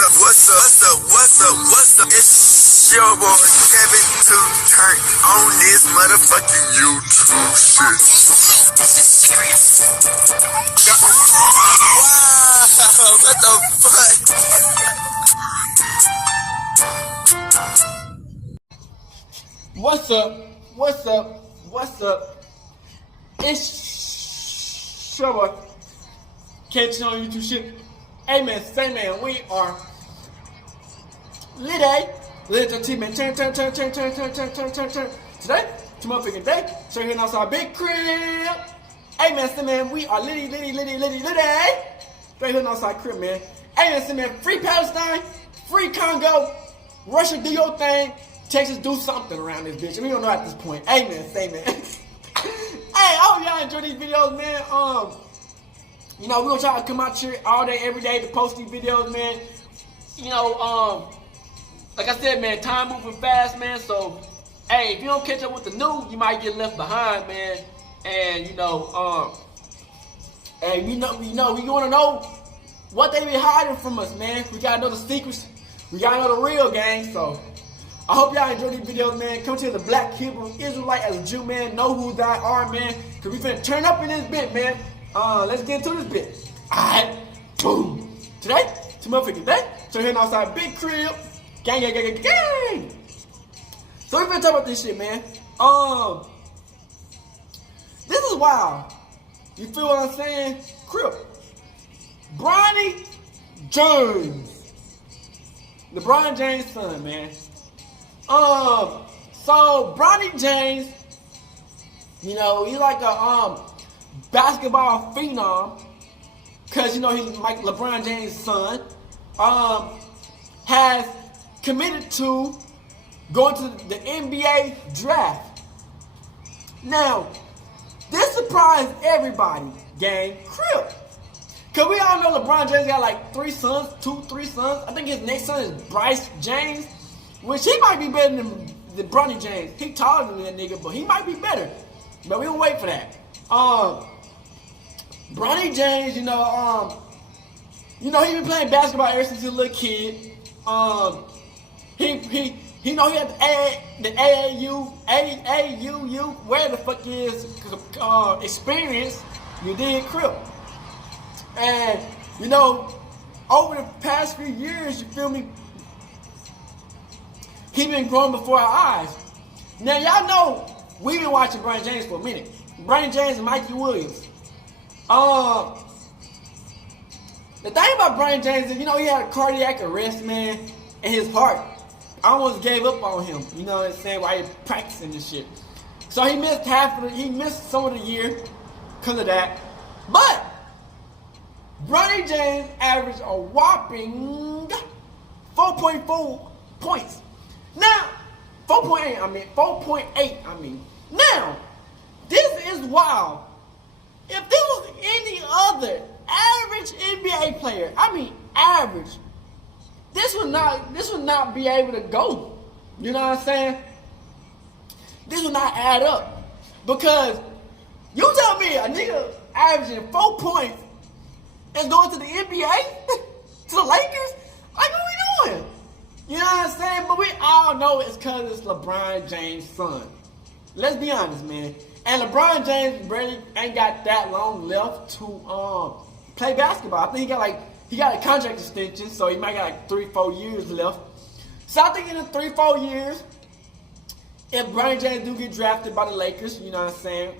What's up? It's your boy Kevin to turn on this motherfucking YouTube shit. This is serious. Wow, what the fuck? What's up? What's up? What's up? It's your boy catching on YouTube shit. Hey man, say man, we are lit team man. Turn. Today, two motherfucking day. So here outside big crib. Hey man, say man, we are litty. Straight here outside crib, man. Hey man, say man, free Palestine, free Congo, Russia do your thing, Texas do something around this bitch. And we don't know at this point. Hey man, say man. Hey, I hope y'all enjoy these videos, man. You know, we're gonna try to come out here all day, every day to post these videos, man. You know, like I said, man, time moving fast, man. So, hey, if you don't catch up with the news, you might get left behind, man. And you know, we wanna know what they be hiding from us, man. We gotta know the secrets. We gotta know the real gang. So, I hope y'all enjoy these videos, man. Come to the Black Hebrew Israelite as a Jew, man. Know who they are, man. Cause we finna turn up in this bit, man. Let's get into this bit. Alright, boom. Today, two motherfucking day. So here outside big crib. Gang. So we finna talk about this shit, man. This is wild. You feel what I'm saying? Crip. Bronny James. LeBron James' son, man. So Bronny James, you know, he's like a basketball phenom, cause you know he's like LeBron James' son. Has committed to going to the NBA draft. Now, this surprised everybody, gang. Crip. Cause we all know LeBron James got like three sons. I think his next son is Bryce James, which he might be better than Bronny James. He taller than that nigga, but he might be better. But we don't wait for that. Bronny James, you know he been playing basketball ever since he was a little kid. He know he had the AAU, where the fuck is experience. You did, Crip. And you know, over the past few years, you feel me? He been growing before our eyes. Now y'all know we've been watching Bronny James for a minute. Bronny James and Mikey Williams. The thing about Bronny James is, you know, he had a cardiac arrest, man, and his heart almost gave up on him. You know what I'm saying? While he was practicing this shit. So he missed some of the year because of that. But Bronny James averaged a whopping 4.4 points. Now, 4.8. Now, this is wild. If this was any other average NBA player, average, this would not be able to go. You know what I'm saying? This would not add up. Because you tell me a nigga averaging 4 points is going to the NBA? To the Lakers? Like, what we doing? You know what I'm saying? But we all know it's because it's LeBron James' son. Let's be honest, man. And LeBron James really ain't got that long left to play basketball. I think he got a contract extension, so he might got like 3-4 years left. So I think in the 3-4 years, if Bronny James do get drafted by the Lakers, you know what I'm saying?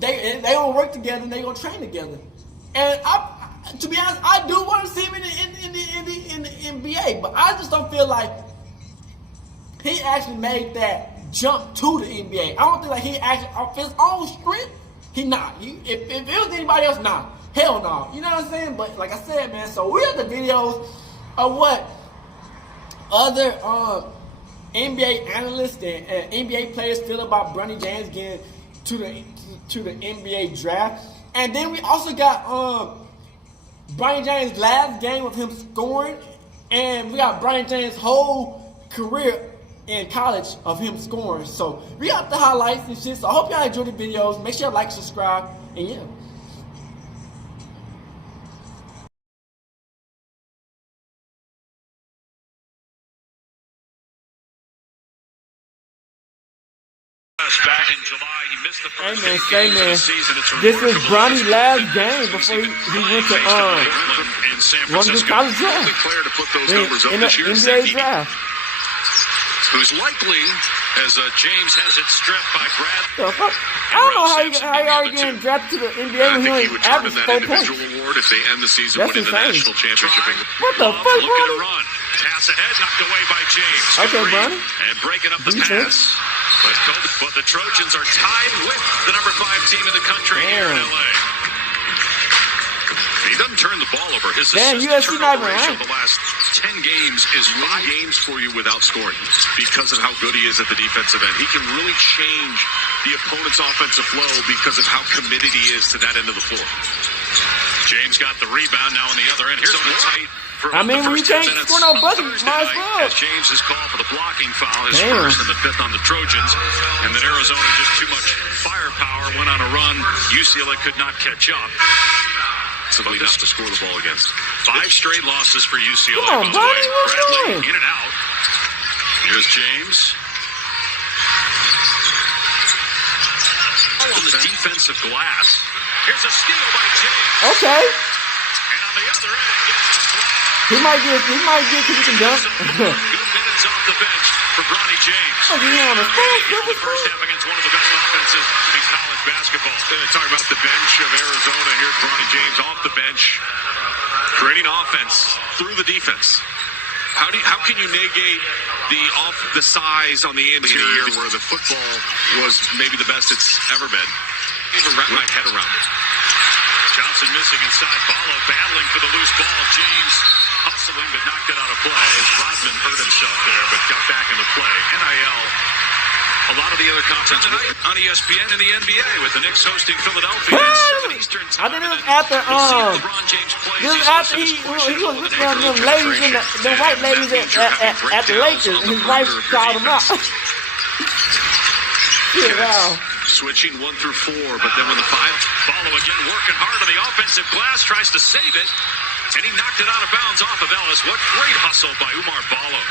They gonna work together and they gonna train together. And to be honest, I do want to see him in the NBA, but I just don't feel like he actually made that jump to the NBA. I don't think like he actually, off his own strength, he not. If it was anybody else, nah. Hell no. You know what I'm saying? But like I said, man, so we have the videos of what other NBA analysts and NBA players feel about Bronny James getting to the NBA draft. And then we also got Bronny James' last game of him scoring, and we got Bronny James' whole career in college of him scoring. So we got the highlights and shit. So I hope y'all enjoy the videos. Make sure you like, subscribe, and yeah. In July, he missed the first Hey man, 8 say games of man, the season. It's this is remarkable. Bronny's last game before he went to in San one of the Francisco. college The draft. player to put those numbers up In the this year is NBA Zach draft. Who's likely, as James has it stripped by Brad. The fuck? I don't know how he already getting drafted to the NBA I when he think he only would turn in averaged that 4 points. individual award if they end the season That's winning the insane. national championship. What the fuck, Looking to Bronny? run. Pass ahead, knocked away by James. Okay, Gearin, Bronny. and breaking up the Defense. pass. But the Trojans are tied with the number 5 team in the country here in Damn. LA. He doesn't turn the ball over. His Damn, assist USC not turnover even ratio ranked. the last 10 games is 5 games for you without scoring because of how good he is at the defensive end. He can really change the opponent's offensive flow because of how committed he is to that end of the floor. James got the rebound now on the other end. Here's the tight. I mean, when you can't score no buckets, might as well. As James is called for the blocking foul, his Damn. first and the 5th on the Trojans. And then Arizona just too much firepower, went on a run. UCLA could not catch up. Somebody not to score the ball against. 5 straight losses for UCLA. Come on, by the way. Bronny, what you Bradley doing? in and out. Here's James. On the defensive glass. Here's a steal by James. Okay. And on the other end, gets the block. He might get because he can dunk. Good minutes off the bench for Bronny James. Oh, you on the The first half against one of the best offenses in college basketball. Talk about the bench of Arizona. Here's Bronny James off the bench, creating offense through the defense. How can you negate the size on the interior where the football was maybe the best it's ever been? Even wrap my head around it. Johnson missing inside. Ballo battling for the loose ball. James hustling but knocked it out of play. Rodman hurt himself there but got back into play. NIL. A lot of the other conference on ESPN and the NBA with the Knicks hosting Philadelphia at 7 Eastern I time. think it was after LeBron James plays. this was He's after hosted he his was show with with an them ladies in the white ladies at the Lakers, and his wife called him out. Yeah, wow. Switching 1 through 4, but then when the 5, Ballo again working hard on the offensive glass, tries to save it, and he knocked it out of bounds off of Ellis. What great hustle by Umar Ballo.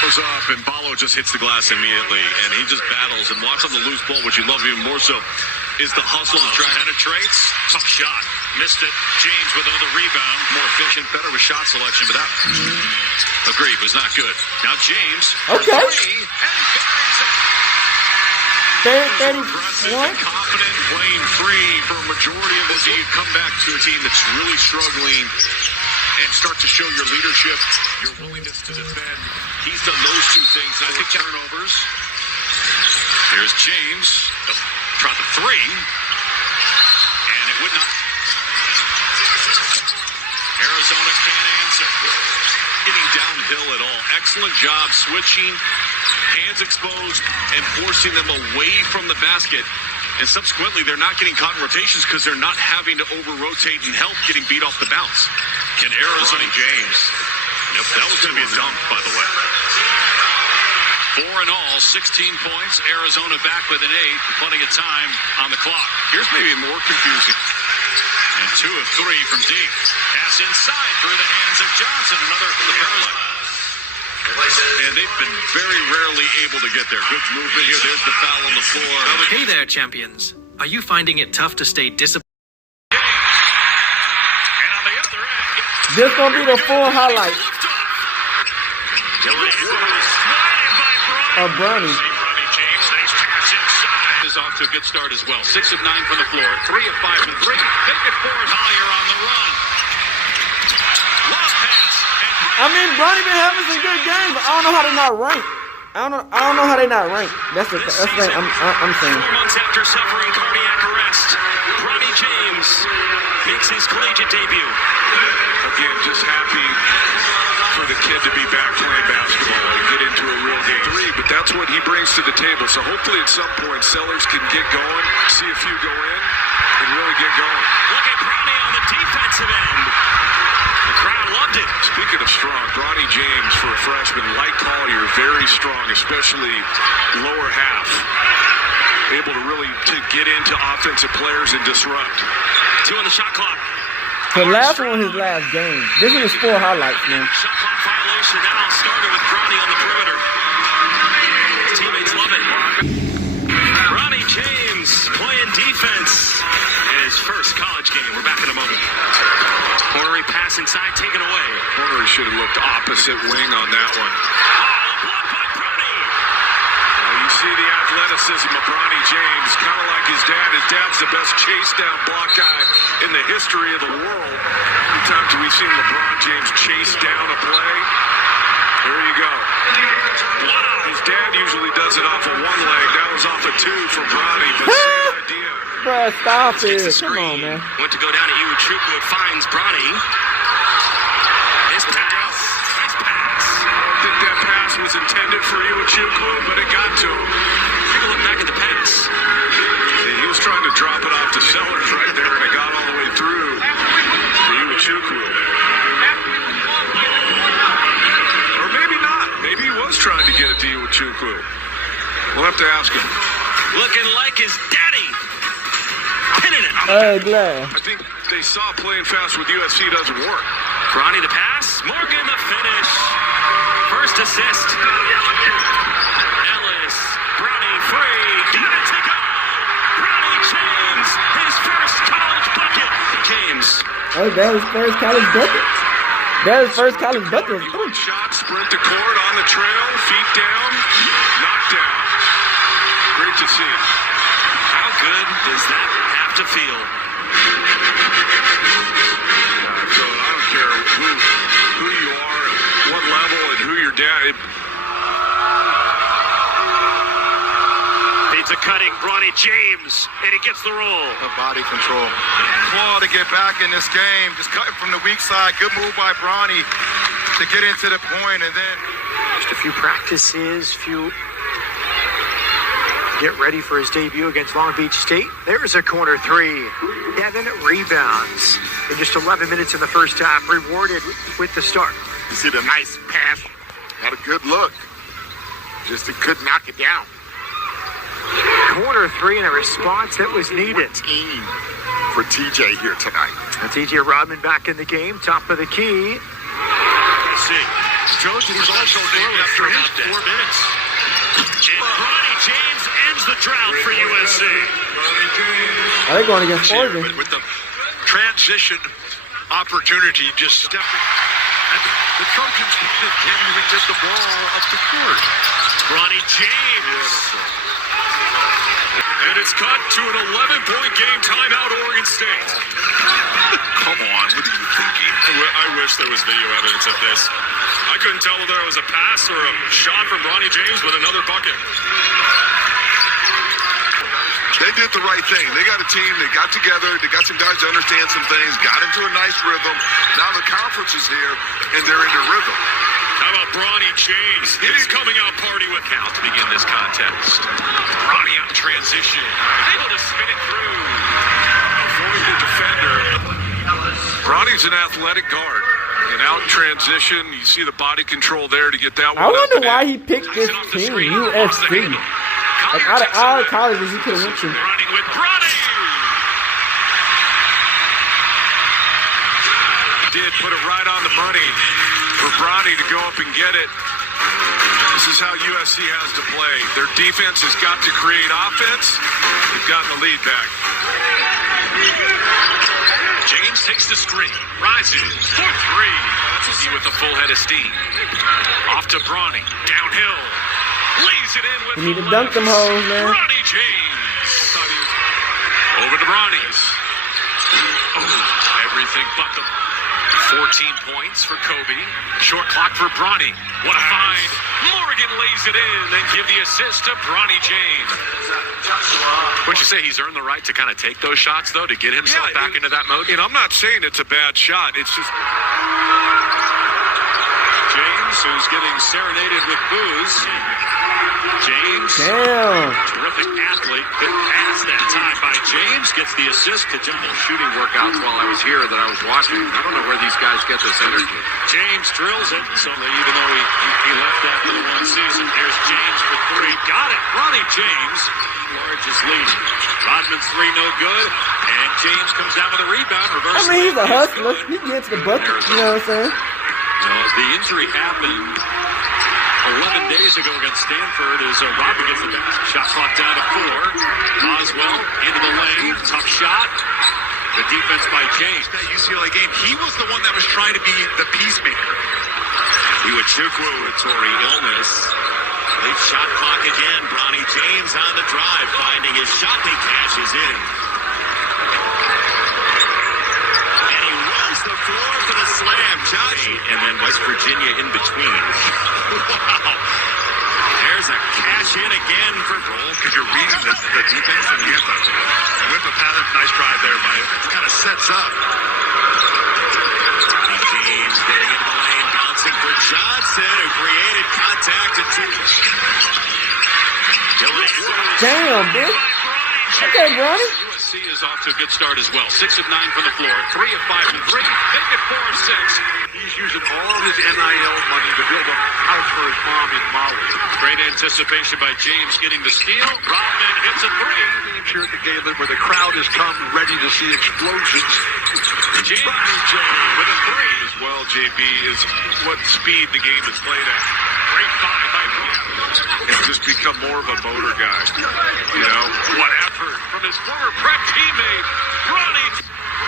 Goes up and Ballo just hits the glass immediately, and he just battles and walks on the loose ball. What you love even more so is the hustle to try to Penetrates, tough shot, missed it. James with another rebound. more efficient, better with shot selection, but that Agreed, was not good. Now James, Okay. for 3, and he buries it. 31. confident, playing free for a majority of this. You come back to a team that's really struggling and start to show your leadership, your willingness to defend. He's done those 2 things. I think turnovers. Here's James. Tried the 3. And it would not. Arizona can't answer. Getting downhill at all. Excellent job switching, hands exposed, and forcing them away from the basket. And subsequently, they're not getting caught in rotations because they're not having to over-rotate and help getting beat off the bounce. Can Arizona James. Yep, that was going to be a dunk, by the way. 4 in all, 16 points. Arizona back with an 8. Plenty of time on the clock. Here's maybe more confusing. And 2 of 3 from deep. Pass inside through the hands of Johnson. Another from the parallel. And they've been very rarely able to get there. Good movement here. There's the foul on the floor. Hey there, champions. Are you finding it tough to stay disciplined? And on the other end, This gonna be the full highlight of Bronny. Bronny James, nice pass inside. Is off to a good start as well. 6 of 9 from the floor. 3 of 5 from 3. Make it 4. Collier on the run. Long pass. I mean, Bronny been having some good games, but I don't know how they not ranked. I don't know how they not ranked. That's the thing I'm saying. 4 months after suffering cardiac arrest, Bronny James makes his collegiate debut. Again, just happy for the kid to be back playing basketball and get into a real game. 3, but that's what he brings to the table. So hopefully at some point, Sellers can get going, see a few go in, and really get going. Look at Bronny on the defensive end. The crowd loved it. Speaking of strong, Bronny James for a freshman, like Collier, very strong, especially lower half. Able to really get into offensive players and disrupt. 2 on the shot clock. The last one was his last game. This is his 4 highlights, man. Shot clock violation. That all started with Bronny on the perimeter. His teammates love it. We're back in a moment. Cornery pass inside, taken away. Cornery should have looked opposite wing on that one. Blocked by Bronny. You see the athleticism of Bronny James, kind of like his dad. His dad's the best chase down block guy in the history of the world. How many times have we seen LeBron James chase down a play? There you go. Wow. His dad usually does it off of one leg. That was off of two for Bronny, but same idea. Bruh, stop Takes it. the Come on, screen. man. Went to go down to Iwuchukwu. It finds Bronny. His pass. Nice pass. I don't think that pass was intended for Iwuchukwu, but it got to him. Take a look back at the pass. He was trying to drop it off to Sellers right there, and it got all the way through to Iwuchukwu. Or maybe not. Maybe he was trying to get it to Iwuchukwu. We'll have to ask him. Looking like his daddy. Pinning it. Glad. I think they saw playing fast with USC doesn't work. Bronny the pass. Morgan the finish. First assist. Ellis. Bronny free. Got it to go. Bronny James. His first college bucket. James. Oh, that was first college bucket. That was first college bucket. One shot, sprint the court on the trail, feet down, knocked down. Great to see. How good does that have to feel? So I don't care who you are, at what level, and who your dad. Needs a cutting. Bronny James, and he gets the roll. Body control. Claw to get back in this game. Just cutting from the weak side. Good move by Bronny to get into the point, and then just a few practices, get ready for his debut against Long Beach State. There's a corner three. 7 rebounds in just 11 minutes in the first half. Rewarded with the start. You see the nice pass. Had a good look. Just he couldn't knock it down. Corner three and a response that was needed. Team for TJ here tonight. And TJ Rodman back in the game, top of the key. Let's see. Jones was also named after about 4 minutes. And Bronny James ends the drought for USC. Are they going against Oregon? With the transition opportunity, just stepping. And the Trojans can't even get the ball up the court. Bronny James. And it's cut to an 11-point game timeout, Oregon State. Come on, what are you thinking? I wish there was video evidence of this. I couldn't tell whether it was a pass or a shot from Bronny James with another bucket. They did the right thing. They got a team, they got together, they got some guys to understand some things, got into a nice rhythm. Now the conference is here, and they're into rhythm. How about Bronny James? His coming out party with count to begin this contest. Bronny on transition. Able to spin it through. Avoid the defender. Bronny's an athletic guard. And out in transition, you see the body control there to get that one. I wonder up why and he picked this team, USC. Like out of all colleges he could have went to. Running with Bronny. Did put it right on the money for Bronny to go up and get it. This is how USC has to play. Their defense has got to create offense. They've gotten the lead back. James takes the screen, rises for three. He with a full head of steam. Off to Bronny, downhill, lays it in with You need the to dunk them hoes, man. Bronny James. Over to Bronny's. Oh, everything but the 14 points for Kobe. Short clock for Bronny. What a find. Morgan lays it in, then give the assist to Bronny James. Wouldn't you say he's earned the right to kind of take those shots, though, to get himself back into that mode? And I'm not saying it's a bad shot. It's just James, who's getting serenaded with booze. James, Damn. Terrific athlete. Good pass that time by James. Gets the assist to general shooting workouts while I was here that I was watching. I don't know where these guys get this energy. James drills it. So even though he left after the one season, here's James for three. Got it. Bronny James. Largest lead. Rodman's three no good. And James comes down with a rebound. Reverse. I mean, he's a hustler. He gets the bucket. You know what I'm saying? The injury happened 11 days ago against Stanford as Rodman gets the shot clock down to 4. Oswell into the lane. Tough shot. The defense by James. That UCLA game, he was the one that was trying to be the peacemaker. Respiratory illness. Late shot clock again. Bronny James on the drive, finding his shot. He cashes in. And he runs the floor for the slam. Josh. And then West Virginia in between. Wow. There's a cash in again for Roll. Because you're reading the defense and the anthem. And with the pattern, nice drive there. It kind of sets up. James getting into the lane, bouncing for Johnson, who created contact at two. Damn, bitch. Okay, Bronny. USC is off to a good start as well. 6 of 9 from the floor, 3 of 5 from 3, make it 4 of 6. He's using all his NIL money to build a house for his mom in Mali. Great anticipation by James getting the steal. Rodman hits a 3. Games here at the Galen where the crowd has come ready to see explosions. James with a 3. As well, JB, is what speed the game is played at. Great find by Bronny. It's just become more of a motor guy. You know? What effort from his former Prep teammate, Bronny,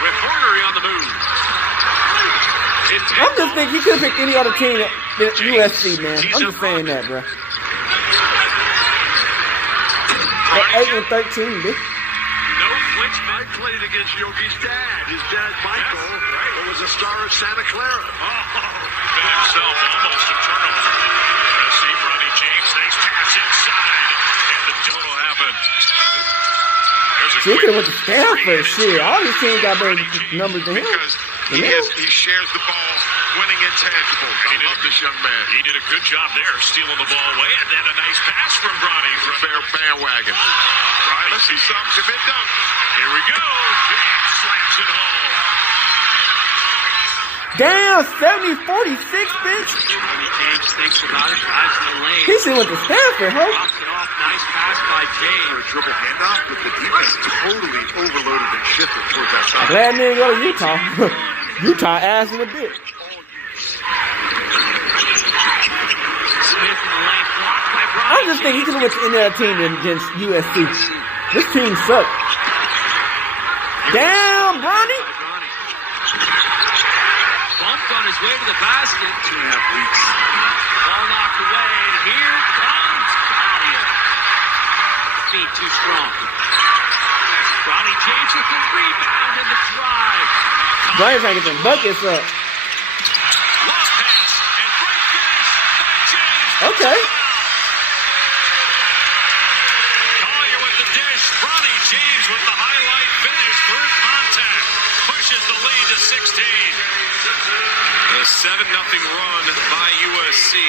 with Hornery on the move. I'm just thinking he could have picked any other team than USC, man. I'm just saying that, bro. They're 8 and 13, bitch. No flinch. I played against Yogi's dad. His dad, Michael, was a star of Santa Clara. Been himself almost a turnover. See Bronny James, nice pass inside, and the duel will happen. There's a She could have went to Stanford. Shit, all these teams got better numbers than him. Because he shares the ball, winning intangibles. I love this young man. He did a good job there, stealing the ball away, and then a nice pass from Bronny. Fair bandwagon. All right, let's see something. Commit dunk. Here we go. James slams it home. Damn, 70-46, bitch. Bronny James thinks about it, drives in the lane. He should went to Stanford, huh? Drops it off, nice pass by James. For a dribble handoff, but the defense totally overloaded and shifted towards that side. Glad they didn't go to Utah. Utah ass in a bit. Smith in the lane, blocked by Bronny. I just think he could have went to any other team than against USC. This team sucked. Damn, Bronny. Bumped on his way to the basket. 2.5 weeks. Ball knocked away, and here comes Bronny. Feet too strong. Bronny James with the rebound and the drive. Bronny's trying to get them buckets up. Long pass and great finish by James. Okay. Collier with the dish. Bronny James with the highlight finish through contact. Pushes the lead to 16. A 7-0 run by USC.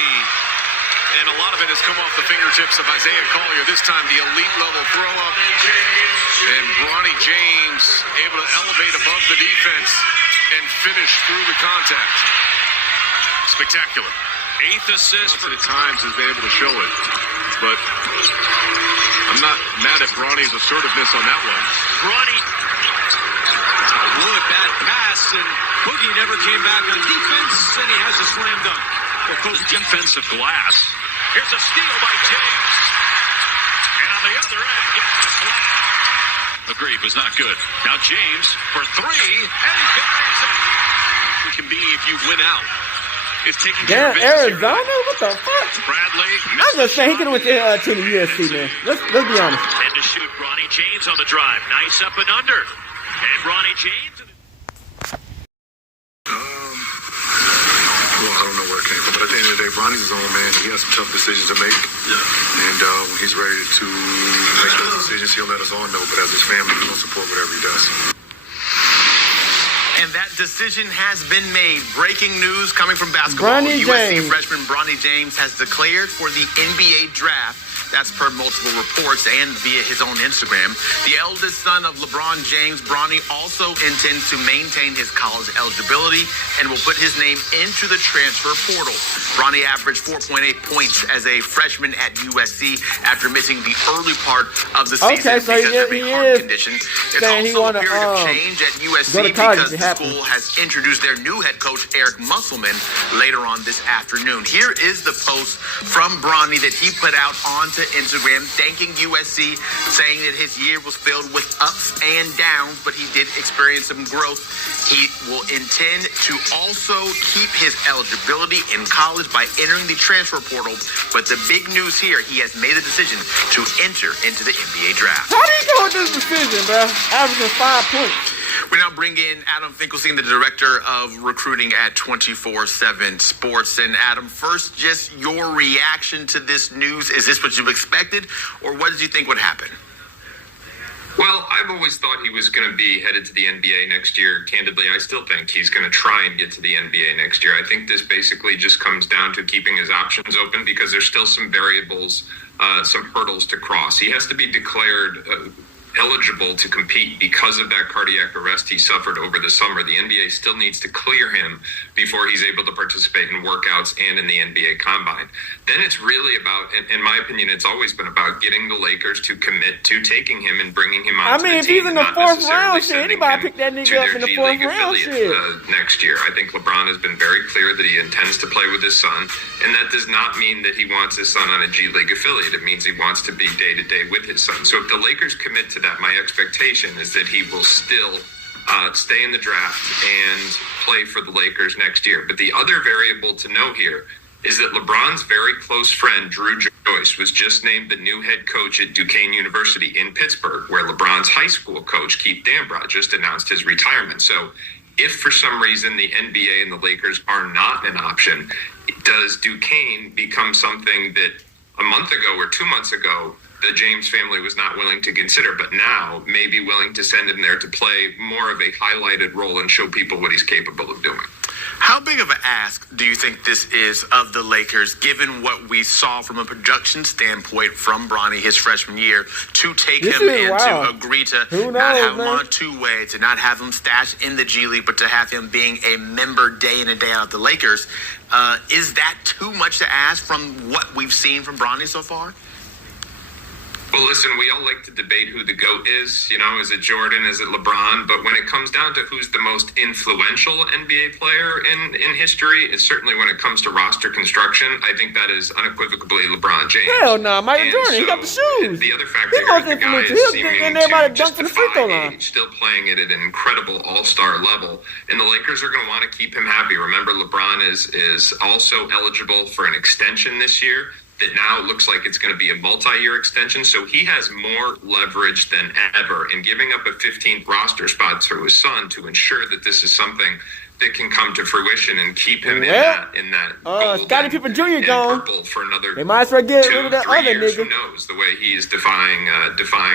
And a lot of it has come off the fingertips of Isaiah Collier. This time the elite level throw up. And Bronny James able to elevate above the defense and finish through the contact. Spectacular. 8th assist For the times has been able to show it. But I'm not mad at Bronny's assertiveness on that one. Bronny. A really bad pass, and Boogie never came back on defense, and he has a slam dunk. Well, Coach, defensive glass. Here's a steal by James. And on the other end, gets the slam. Agreed, was not good. Now James for 3, and he buries it. It can be if you win out. It's taking Damn, care of business. Arizona? What the fuck? Bradley. I'm just saying he could have went to the USC, man. Let's be honest. And to shoot, Bronny James on the drive. Nice up and under. And Bronny James. Well, I don't know where it came from, but at the end of the day, Bronny's his own man. He has some tough decisions to make. And when he's ready to make those decisions, he'll let us all know. But as his family, we'll support whatever he does. And that decision has been made. Breaking news coming from basketball. Bronny USC James. freshman Bronny James has declared for the NBA draft. That's per multiple reports and via his own Instagram. The eldest son of LeBron James, Bronny also intends to maintain his college eligibility and will put his name into the transfer portal. Bronny averaged 4.8 points as a freshman at USC after missing the early part of the season Okay, so because of a he heart is condition. It's saying he also a wanna, period of change at USC go to college because if it the happens. school has introduced their new head coach, Eric Musselman, later on this afternoon. Here is the post from Bronny that he put out onto Instagram, thanking USC, saying that his year was filled with ups and downs, but he did experience some growth. He will intend to also keep his eligibility in college by entering the transfer portal. But the big news here, he has made the decision to enter into the NBA draft. How do you go with this decision, bro? Averaging 5 points. We now bring in Adam Finkelstein, the director of recruiting at 24/7 Sports. And Adam, first, just your reaction to this news. Is this what you expected, or what did you think would happen? Well, I've always thought he was going to be headed to the NBA next year. Candidly, I still think he's going to try and get to the NBA next year. I think this basically just comes down to keeping his options open because there's still some variables, some hurdles to cross. He has to be declared eligible to compete because of that cardiac arrest he suffered over the summer. The NBA still needs to clear him before he's able to participate in workouts and in the NBA Combine. Then it's really about, in my opinion, it's always been about getting the Lakers to commit to taking him and bringing him on. I mean, if he's in the 4th round, shit, anybody pick that nigga up in the 4th round, shit. Next year, I think LeBron has been very clear that he intends to play with his son, and that does not mean that he wants his son on a G League affiliate. It means he wants to be day-to-day with his son. So if the Lakers commit to that, my expectation is that he will still stay in the draft and play for the Lakers next year. But the other variable to know here is that LeBron's very close friend, Drew Joyce, was just named the new head coach at Duquesne University in Pittsburgh, where LeBron's high school coach, Keith Dambrot, just announced his retirement. So if for some reason the NBA and the Lakers are not an option, does Duquesne become something that a month ago or 2 months ago the James family was not willing to consider, but now may be willing to send him there to play more of a highlighted role and show people what he's capable of doing? How big of an ask do you think this is of the Lakers, given what we saw from a production standpoint from Bronny his freshman year, to take him and to agree to not have him on a two-way, to not have him stashed in the G League, but to have him being a member day in and day out of the Lakers? Is that too much to ask from what we've seen from Bronny so far? Well, listen, we all like to debate who the GOAT is. You know, is it Jordan? Is it LeBron? But when it comes down to who's the most influential NBA player in history, it's certainly when it comes to roster construction, I think that is unequivocally LeBron James. Hell no, Michael Jordan, he got the shoes. The other factor here is the guy is seeming to just defy age, still playing it at an incredible all-star level. And the Lakers are going to want to keep him happy. Remember, LeBron is also eligible for an extension this year that now looks like it's going to be a multi-year extension. So he has more leverage than ever in giving up a 15th roster spot to his son to ensure that this is something that can come to fruition and keep him in that Scottie Pippen Jr. gone. Purple for another they might as well get rid of that other years. nigga. Who knows the way he is defying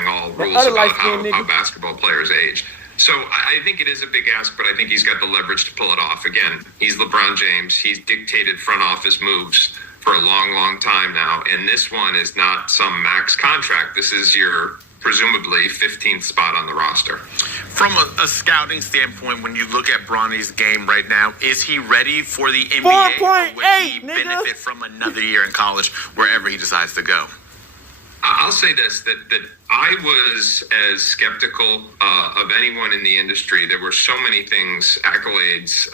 all rules about how basketball players age. So I think it is a big ask, but I think he's got the leverage to pull it off. Again, he's LeBron James. He's dictated front office moves for a long, long time now. And this one is not some max contract. This is your presumably 15th spot on the roster. From a scouting standpoint, when you look at Bronny's game right now, is he ready for the NBA? 4.8, or would he benefit from another year in college wherever he decides to go? I'll say this, that I was as skeptical of anyone in the industry. There were so many things, accolades,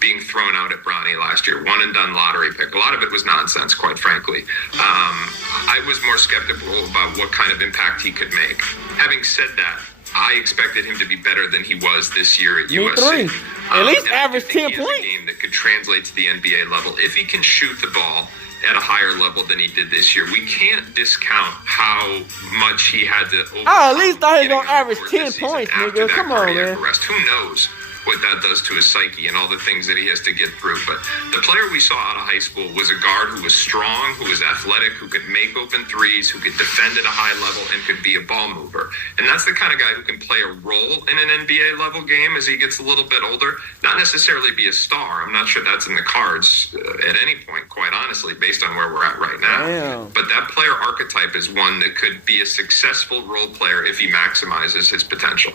being thrown out at Bronny last year. One and done lottery pick. A lot of it was nonsense, quite frankly. I was more skeptical about what kind of impact he could make. Having said that, I expected him to be better than he was this year at USC. At least average 10 points. He has a game that could translate to the NBA level if he can shoot the ball at a higher level than he did this year. We can't discount how much he had to overcome. I at least thought he was going to average 10 points, nigga. Come on, man. Arrest. Who knows what that does to his psyche and all the things that he has to get through. But the player we saw out of high school was a guard who was strong, who was athletic, who could make open threes, who could defend at a high level, and could be a ball mover. And that's the kind of guy who can play a role in an NBA level game as he gets a little bit older. Not necessarily be a star. I'm not sure that's in the cards at any point, quite honestly, based on where we're at right now. Damn. But that player archetype is one that could be a successful role player if he maximizes his potential.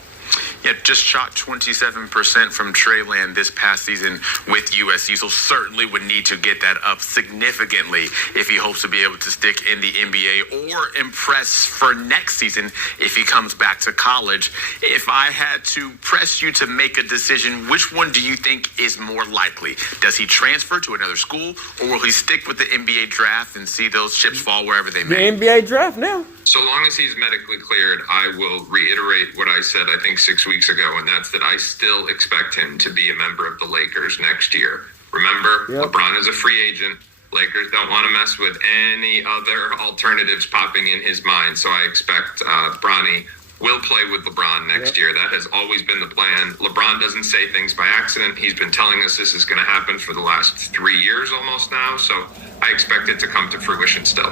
Yeah, just shot 27% from Trey Land this past season with USC, so certainly would need to get that up significantly if he hopes to be able to stick in the NBA or impress for next season if he comes back to college. If I had to press you to make a decision, which one do you think is more likely? Does he transfer to another school, or will he stick with the NBA draft and see those chips fall wherever they may? The NBA draft now. So long as he's medically cleared, I will reiterate what I said, I think 6 weeks ago, and that's that I still expect him to be a member of the Lakers next year. Remember, LeBron is a free agent. Lakers don't want to mess with any other alternatives popping in his mind, so I expect Bronny will play with LeBron next year. That has always been the plan. LeBron doesn't say things by accident. He's been telling us this is going to happen for the last 3 years almost now, so I expect it to come to fruition still.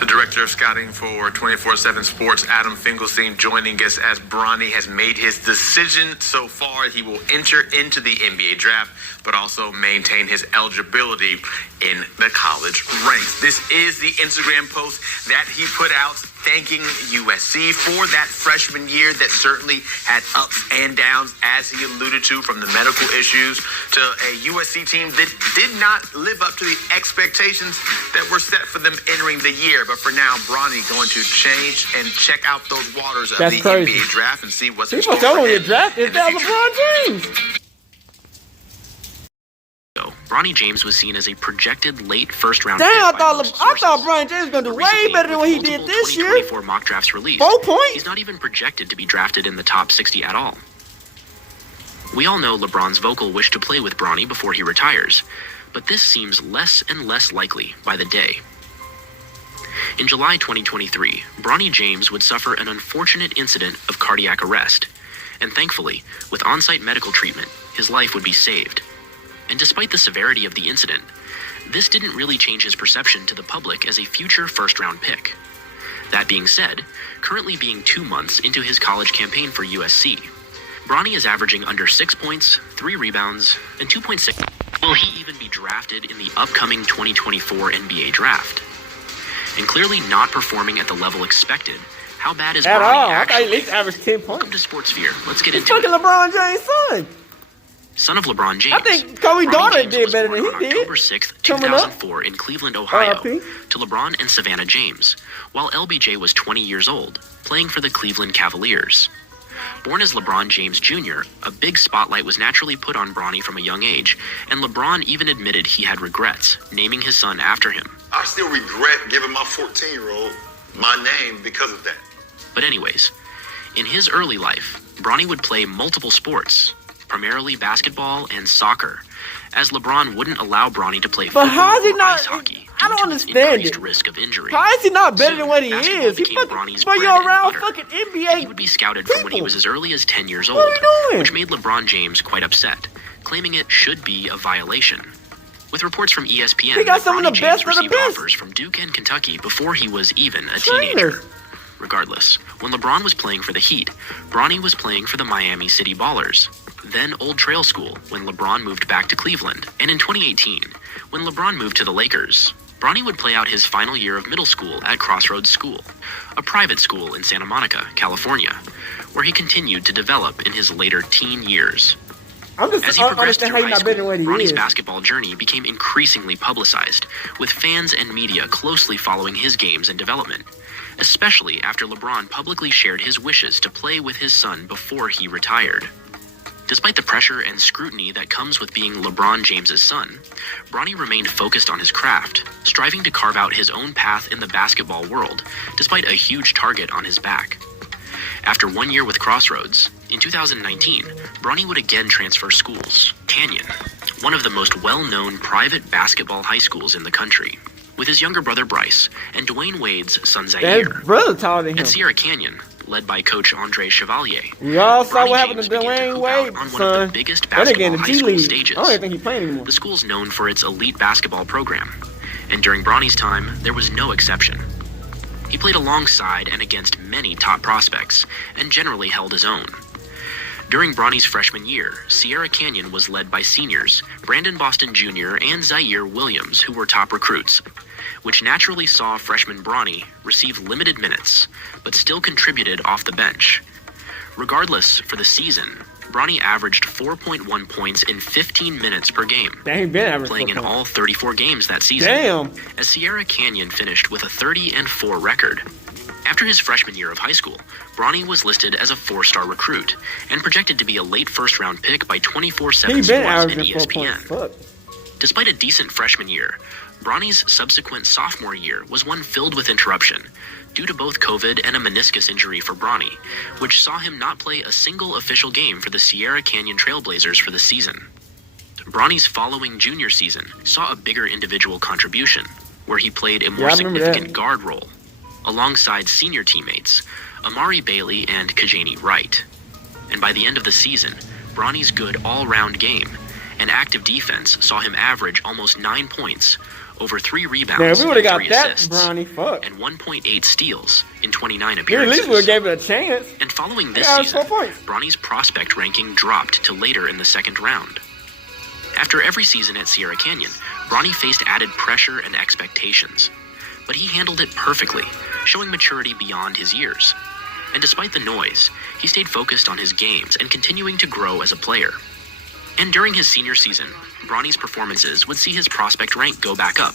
The director of scouting for 24/7 Sports, Adam Finkelstein, joining us as Bronny has made his decision so far. He will enter into the NBA draft, but also maintain his eligibility in the college ranks. This is the Instagram post that he put out thanking USC for that freshman year that certainly had ups and downs, as he alluded to, from the medical issues to a USC team that did not live up to the expectations that were set for them entering the year. But for now, Bronny going to change and check out those waters of the NBA draft and see what's in store for him. Draft is that LeBron James. Bronny James was seen as a projected late first-round Damn, pick I by thought most sources. Bronny James was going to do way Recently, better than what he with did multiple this year. 2024 mock drafts released, 4 points. he's not even projected to be drafted in the top 60 at all. We all know LeBron's vocal wish to play with Bronny before he retires, but this seems less and less likely by the day. In July 2023, Bronny James would suffer an unfortunate incident of cardiac arrest, and thankfully, with on-site medical treatment, his life would be saved. And despite the severity of the incident, this didn't really change his perception to the public as a future first-round pick. That being said, currently being 2 months into his college campaign for USC, Bronny is averaging under 6 points, 3 rebounds, and 2.6. Will he even be drafted in the upcoming 2024 NBA draft? And clearly not performing at the level expected, how bad is At Bronny all. I actually? thought he at least averaged 10 Welcome points. to Sportsphere. Let's get He's into fucking it. LeBron James' son. Son of LeBron James. I think Kobe Bronny Daughter James did was better born than he on did. October 6th, Coming up. 2004 in Cleveland, Ohio, RIP. to LeBron and Savannah James, while LBJ was 20 years old, playing for the Cleveland Cavaliers. Born as LeBron James Jr., a big spotlight was naturally put on Bronny from a young age, and LeBron even admitted he had regrets, naming his son after him. I still regret giving my 14-year-old my name because of that. But anyways, in his early life, Bronny would play multiple sports, primarily basketball and soccer, as LeBron wouldn't allow Bronny to play But how is he football or not? ice hockey I due don't to its understand increased it. risk of injury. How is he not better Soon, than what he basketball is? He became fucking, Bronny's but bread you're and around butter. fucking He NBA. would be scouted from when he people. was as early as 10 years old, What are you doing? which made LeBron James quite upset, claiming it should be a violation. With reports from ESPN, He got that some of Bronny the James best of the received best. offers from Duke and Kentucky before he was even a Trainers. teenager. Regardless, when LeBron was playing for the Heat, Bronny was playing for the Miami City Ballers, then Old Trail School when LeBron moved back to Cleveland. And in 2018, when LeBron moved to the Lakers, Bronny would play out his final year of middle school at Crossroads School, a private school in Santa Monica, California, where he continued to develop in his later teen years. I'm just As he I progressed understand through how high he's not better school, than what he Bronny's is. basketball journey became increasingly publicized, with fans and media closely following his games and development, especially after LeBron publicly shared his wishes to play with his son before he retired. Despite the pressure and scrutiny that comes with being LeBron James's son, Bronny remained focused on his craft, striving to carve out his own path in the basketball world, despite a huge target on his back. After 1 year with Crossroads, in 2019, Bronny would again transfer schools. Canyon, one of the most well-known private basketball high schools in the country, with his younger brother Bryce and Dwayne Wade's son That Zaire. brother taller than him. At Sierra Canyon, led by coach Andre Chevalier, We all saw Bronny what happened James to began Dwayne hoop out Wade, on one of son. the biggest That nigga in basketball the high G school League. stages. I don't even think he's playing anymore. The school's known for its elite basketball program, and during Bronny's time, there was no exception. He played alongside and against many top prospects, and generally held his own. During Bronny's freshman year, Sierra Canyon was led by seniors Brandon Boston Jr. and Zaire Williams, who were top recruits, which naturally saw freshman Bronny receive limited minutes, but still contributed off the bench. Regardless, for the season, Bronny averaged 4.1 points in 15 minutes per game, playing in all 34 games that season, as Sierra Canyon finished with a 30-4 record. After his freshman year of high school, Bronny was listed as a 4-star recruit and projected to be a late first-round pick by 24/7 Sports and ESPN. Despite a decent freshman year, Bronny's subsequent sophomore year was one filled with interruption due to both COVID and a meniscus injury for Bronny, which saw him not play a single official game for the Sierra Canyon Trailblazers for the season. Bronny's following junior season saw a bigger individual contribution, where he played a more significant guard role, alongside senior teammates Amari Bailey and Kajani Wright. And by the end of the season, Bronny's good all-round game and active defense saw him average almost 9 points, over 3 rebounds, and 3 assists, and 1.8 steals in 29 appearances. At least we gave it a chance. And following this season, Bronny's prospect ranking dropped to later in the second round. After every season at Sierra Canyon, Bronny faced added pressure and expectations, but he handled it perfectly, showing maturity beyond his years. And despite the noise, he stayed focused on his games and continuing to grow as a player. And during his senior season, Bronny's performances would see his prospect rank go back up,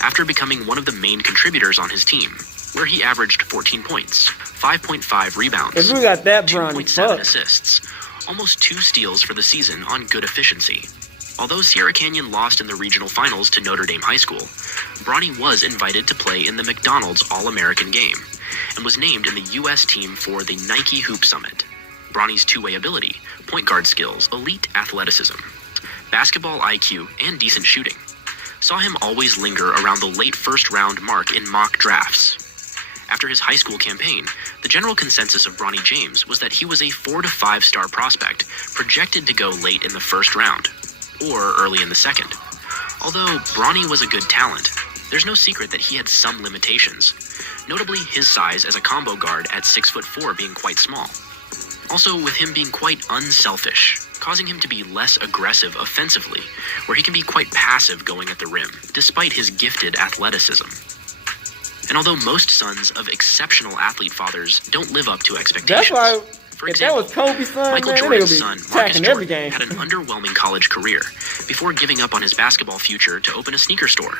after becoming one of the main contributors on his team, where he averaged 14 points, 5.5 rebounds, 2.7 assists, almost 2 steals for the season on good efficiency. Although Sierra Canyon lost in the regional finals to Notre Dame High School, Bronny was invited to play in the McDonald's All-American game, and was named in the U.S. team for the Nike Hoop Summit. Bronny's two-way ability, point guard skills, elite athleticism, basketball IQ, and decent shooting saw him always linger around the late first-round mark in mock drafts. After his high school campaign, the general consensus of Bronny James was that he was a 4 to 5 star prospect, projected to go late in the first round, or early in the second. Although Bronny was a good talent, there's no secret that he had some limitations, notably his size as a combo guard at 6'4" being quite small. Also, with him being quite unselfish, causing him to be less aggressive offensively, where he can be quite passive going at the rim, despite his gifted athleticism. And although most sons of exceptional athlete fathers don't live up to expectations, for example, Michael Jordan's son, Marcus Jordan, had an underwhelming college career before giving up on his basketball future to open a sneaker store.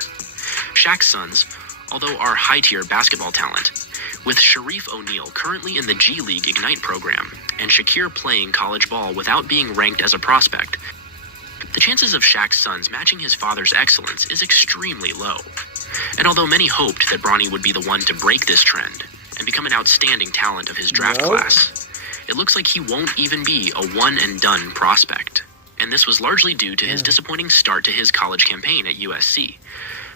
Shaq's sons, although are high-tier basketball talent, with Sharif O'Neal currently in the G League Ignite program, and Shakir playing college ball without being ranked as a prospect, the chances of Shaq's sons matching his father's excellence is extremely low. And although many hoped that Bronny would be the one to break this trend and become an outstanding talent of his draft class, it looks like he won't even be a one-and-done prospect. And this was largely due to his disappointing start to his college campaign at USC.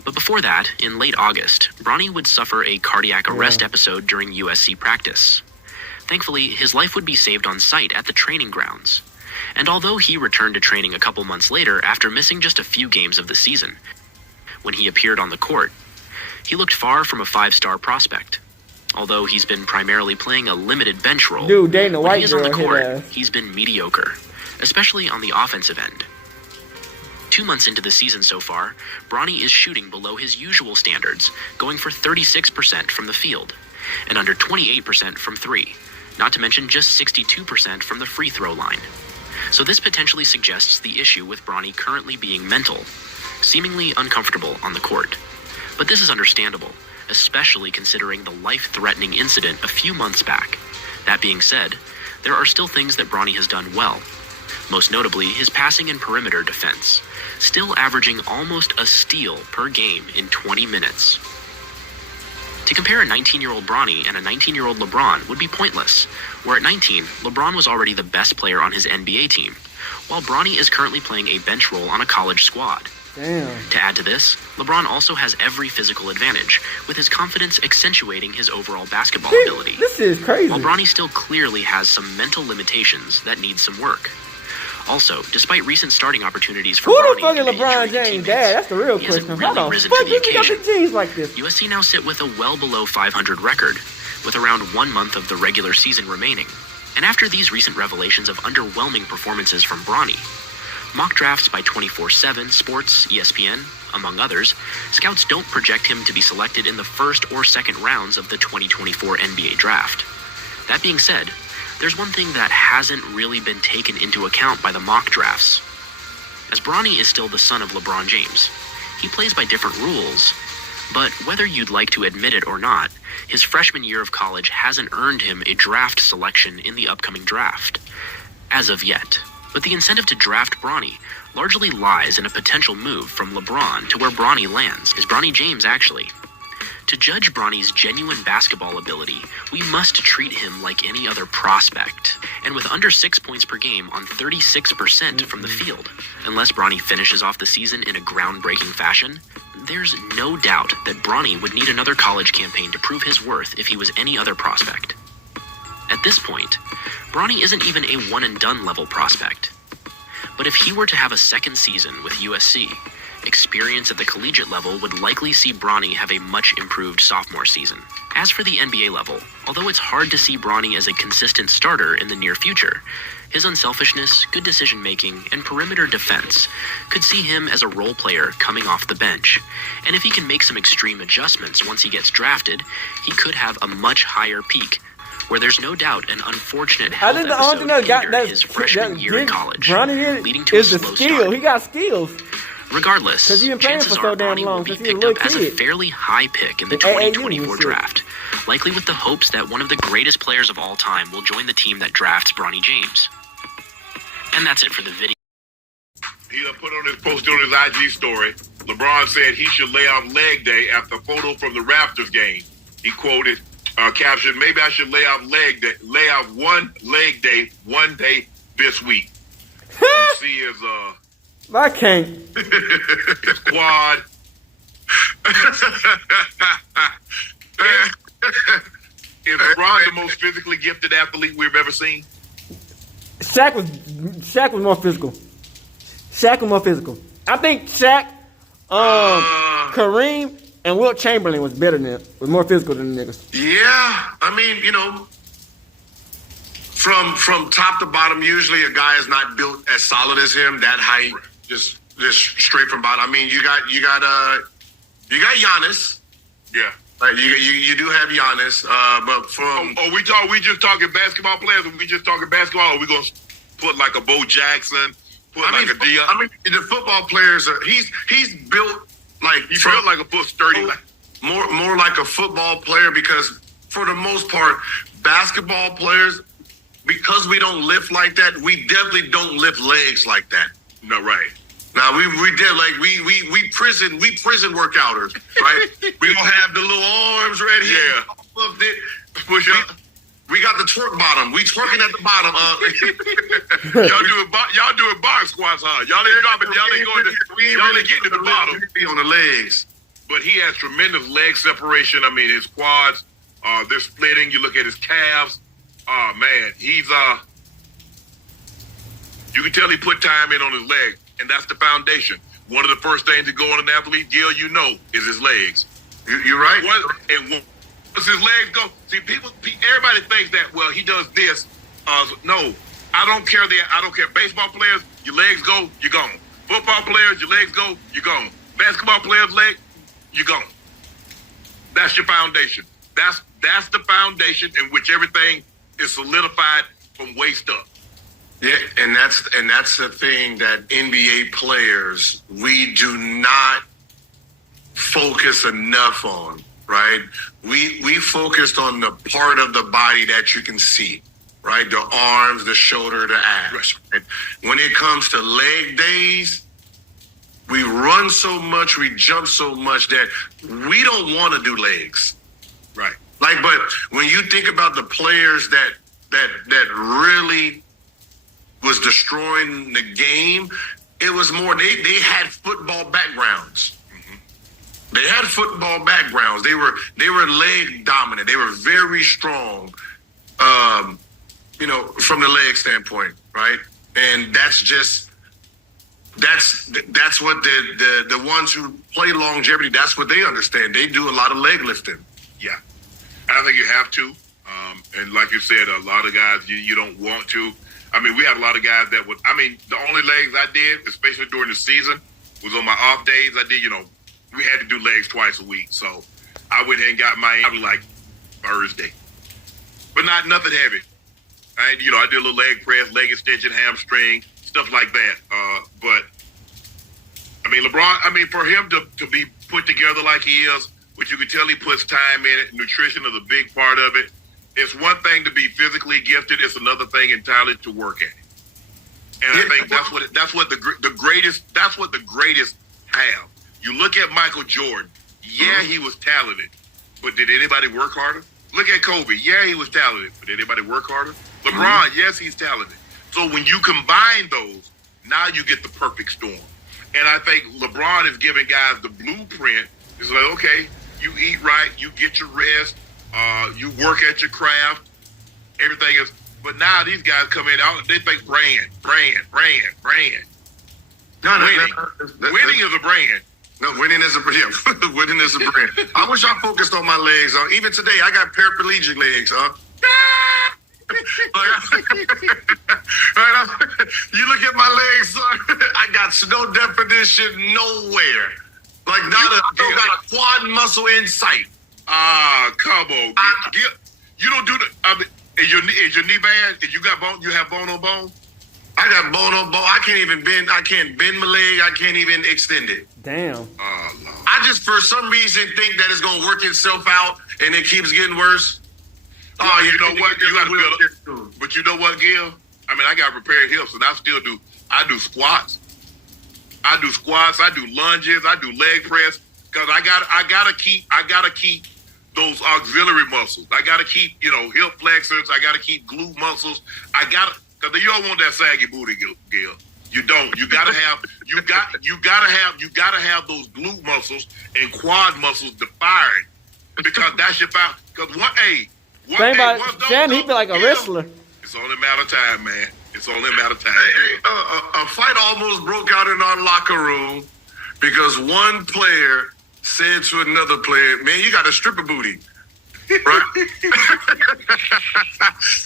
But before that, in late August, Bronny would suffer a cardiac arrest episode during USC practice. Thankfully, his life would be saved on site at the training grounds. And although he returned to training a couple months later after missing just a few games of the season, when he appeared on the court, he looked far from a 5-star prospect. Although he's been primarily playing a limited bench role, when he is on the court, he's been mediocre, especially on the offensive end. 2 months into the season so far, Bronny is shooting below his usual standards, going for 36% from the field, and under 28% from 3, not to mention just 62% from the free throw line. So this potentially suggests the issue with Bronny currently being mental, seemingly uncomfortable on the court. But this is understandable, especially considering the life-threatening incident a few months back. That being said, there are still things that Bronny has done well, most notably his passing and perimeter defense, still averaging almost a steal per game in 20 minutes. To compare a 19-year-old Bronny and a 19-year-old LeBron would be pointless, where at 19, LeBron was already the best player on his NBA team, while Bronny is currently playing a bench role on a college squad. To add to this, LeBron also has every physical advantage, with his confidence accentuating his overall basketball ability. This is crazy. While Bronny still clearly has some mental limitations that need some work. Also, despite recent starting opportunities for Bronny, the fuck is LeBron James' dad? That's the real question. How the fuck did he got big jeans like this? USC now sit with a well below 500 record, with around 1 month of the regular season remaining. And after these recent revelations of underwhelming performances from Bronny, mock drafts by 24/7 Sports, ESPN, among others, scouts don't project him to be selected in the first or second rounds of the 2024 NBA draft. That being said, there's one thing that hasn't really been taken into account by the mock drafts. As Bronny is still the son of LeBron James, he plays by different rules, but whether you'd like to admit it or not, his freshman year of college hasn't earned him a draft selection in the upcoming draft. As of yet. But the incentive to draft Bronny largely lies in a potential move from LeBron to where Bronny lands, is Bronny James actually. To judge Bronny's genuine basketball ability, we must treat him like any other prospect, and with under 6 points per game on 36% from the field. Unless Bronny finishes off the season in a groundbreaking fashion, there's no doubt that Bronny would need another college campaign to prove his worth if he was any other prospect. At this point, Bronny isn't even a one-and-done level prospect. But if he were to have a second season with USC, experience at the collegiate level would likely see Bronny have a much improved sophomore season. As for the NBA level, although it's hard to see Bronny as a consistent starter in the near future, his unselfishness, good decision-making, and perimeter defense could see him as a role player coming off the bench. And if he can make some extreme adjustments once he gets drafted, he could have a much higher peak, where there's no doubt an unfortunate health I think the only thing that got that his freshman year in college, Bronny leading to is a the slow skill. start. He got skills. Regardless, 'Cause he been playing chances for so are damn Bronny long will be since he was picked a up little as a kid. fairly high pick in the In AAU 2024 and shit. draft, likely with the hopes that one of the greatest players of all time will join the team that drafts Bronny James. And that's it for the video. He put on his post on his IG story. LeBron said he should lay off leg day after a photo from the Raptors game. He quoted, caption, "Maybe I should lay off one leg day one day this week." You see his I can't. his quad. Is LeBron the most physically gifted athlete we've ever seen? Shaq was more physical. Shaq was more physical. I think Shaq, Kareem, and Wilt Chamberlain was more physical than the niggas. Yeah, I mean, you know, from top to bottom, usually a guy is not built as solid as him, that height, just straight from bottom. I mean, you got Giannis. Yeah. Right, you do have Giannis, but from we just talking basketball players, or we just talking basketball, or we gonna put like a Bo Jackson, a Dion? I mean, the football players are he's built like you feel like a foot sturdy, more like a football player, because for the most part, basketball players, because we don't lift like that, we definitely don't lift legs like that. No, right. Now we did like we prison workouters, right? We don't have the little arms ready. Yeah. Push up. We got the twerk bottom. We twerking at the bottom. Y'all doing box squats, huh? Y'all ain't dropping. Y'all ain't going to. Y'all ain't getting to the bottom. Be on the legs. But he has tremendous leg separation. I mean, his quads, they're splitting. You look at his calves. Oh man, he's you can tell he put time in on his leg. And that's the foundation. One of the first things to go on an athlete, Gil, is his legs. You're right. And once his legs go, see, everybody thinks that, well, he does this. No, I don't care. I don't care. Baseball players, your legs go, you're gone. Football players, your legs go, you're gone. Basketball players' leg, you're gone. That's your foundation. That's the foundation in which everything is solidified from waist up. Yeah, and that's the thing that NBA players, we do not focus enough on, right? We focused on the part of the body that you can see, right? The arms, the shoulder, the ass. Right? When it comes to leg days, we run so much, we jump so much that we don't want to do legs. Right. Like, but when you think about the players that really was destroying the game, it was more, they had football backgrounds. Mm-hmm. They had football backgrounds. They were leg dominant. They were very strong, from the leg standpoint, right? And that's what the ones who play longevity, that's what they understand. They do a lot of leg lifting. Yeah. I think you have to. And like you said, a lot of guys, you don't want to. I mean, we had a lot of guys that would, the only legs I did, especially during the season, was on my off days. I did, we had to do legs twice a week. So I went ahead and got mine probably like Thursday. But nothing heavy. I did a little leg press, leg extension, hamstring, stuff like that. But I mean, LeBron. For him to be put together like he is, which you can tell he puts time in it. Nutrition is a big part of it. It's one thing to be physically gifted. It's another thing entirely to work at it. And I think that's what the greatest have. You look at Michael Jordan. Yeah, he was talented, but did anybody work harder? Look at Kobe. Yeah, he was talented, but did anybody work harder? LeBron, yes, he's talented. So when you combine those, now you get the perfect storm. And I think LeBron is giving guys the blueprint. It's like, okay, you eat right, you get your rest, you work at your craft, everything is. But now these guys come in, they think brand. Winning is a brand. No, winning is a brand. Winning is a brand. I wish I focused on my legs. Even today, I got paraplegic legs. You look at my legs, I got no definition nowhere. Like I don't got a quad muscle in sight. Come on, you don't do the. Is your knee bad? If you got bone, you have bone on bone. I got bone on bone. I can't even bend. I can't bend my leg. I can't even extend it. Damn. Oh, Lord. I just, for some reason, think that it's gonna work itself out, and it keeps getting worse. Oh, you know what? You gotta build up. But you know what, Gil? I got prepared hips, and I still do. I do squats. I do lunges. I do leg press because I gotta keep those auxiliary muscles. I gotta keep hip flexors. I gotta keep glute muscles. Because you don't want that saggy booty, Gil. You don't. You gotta have those glute muscles and quad muscles defined because that's your foul. Because Shan, he feel like a wrestler. It's only a matter of time, man. It's only a matter of time. A fight almost broke out in our locker room because one player said to another player, "Man, you got a stripper booty." Right?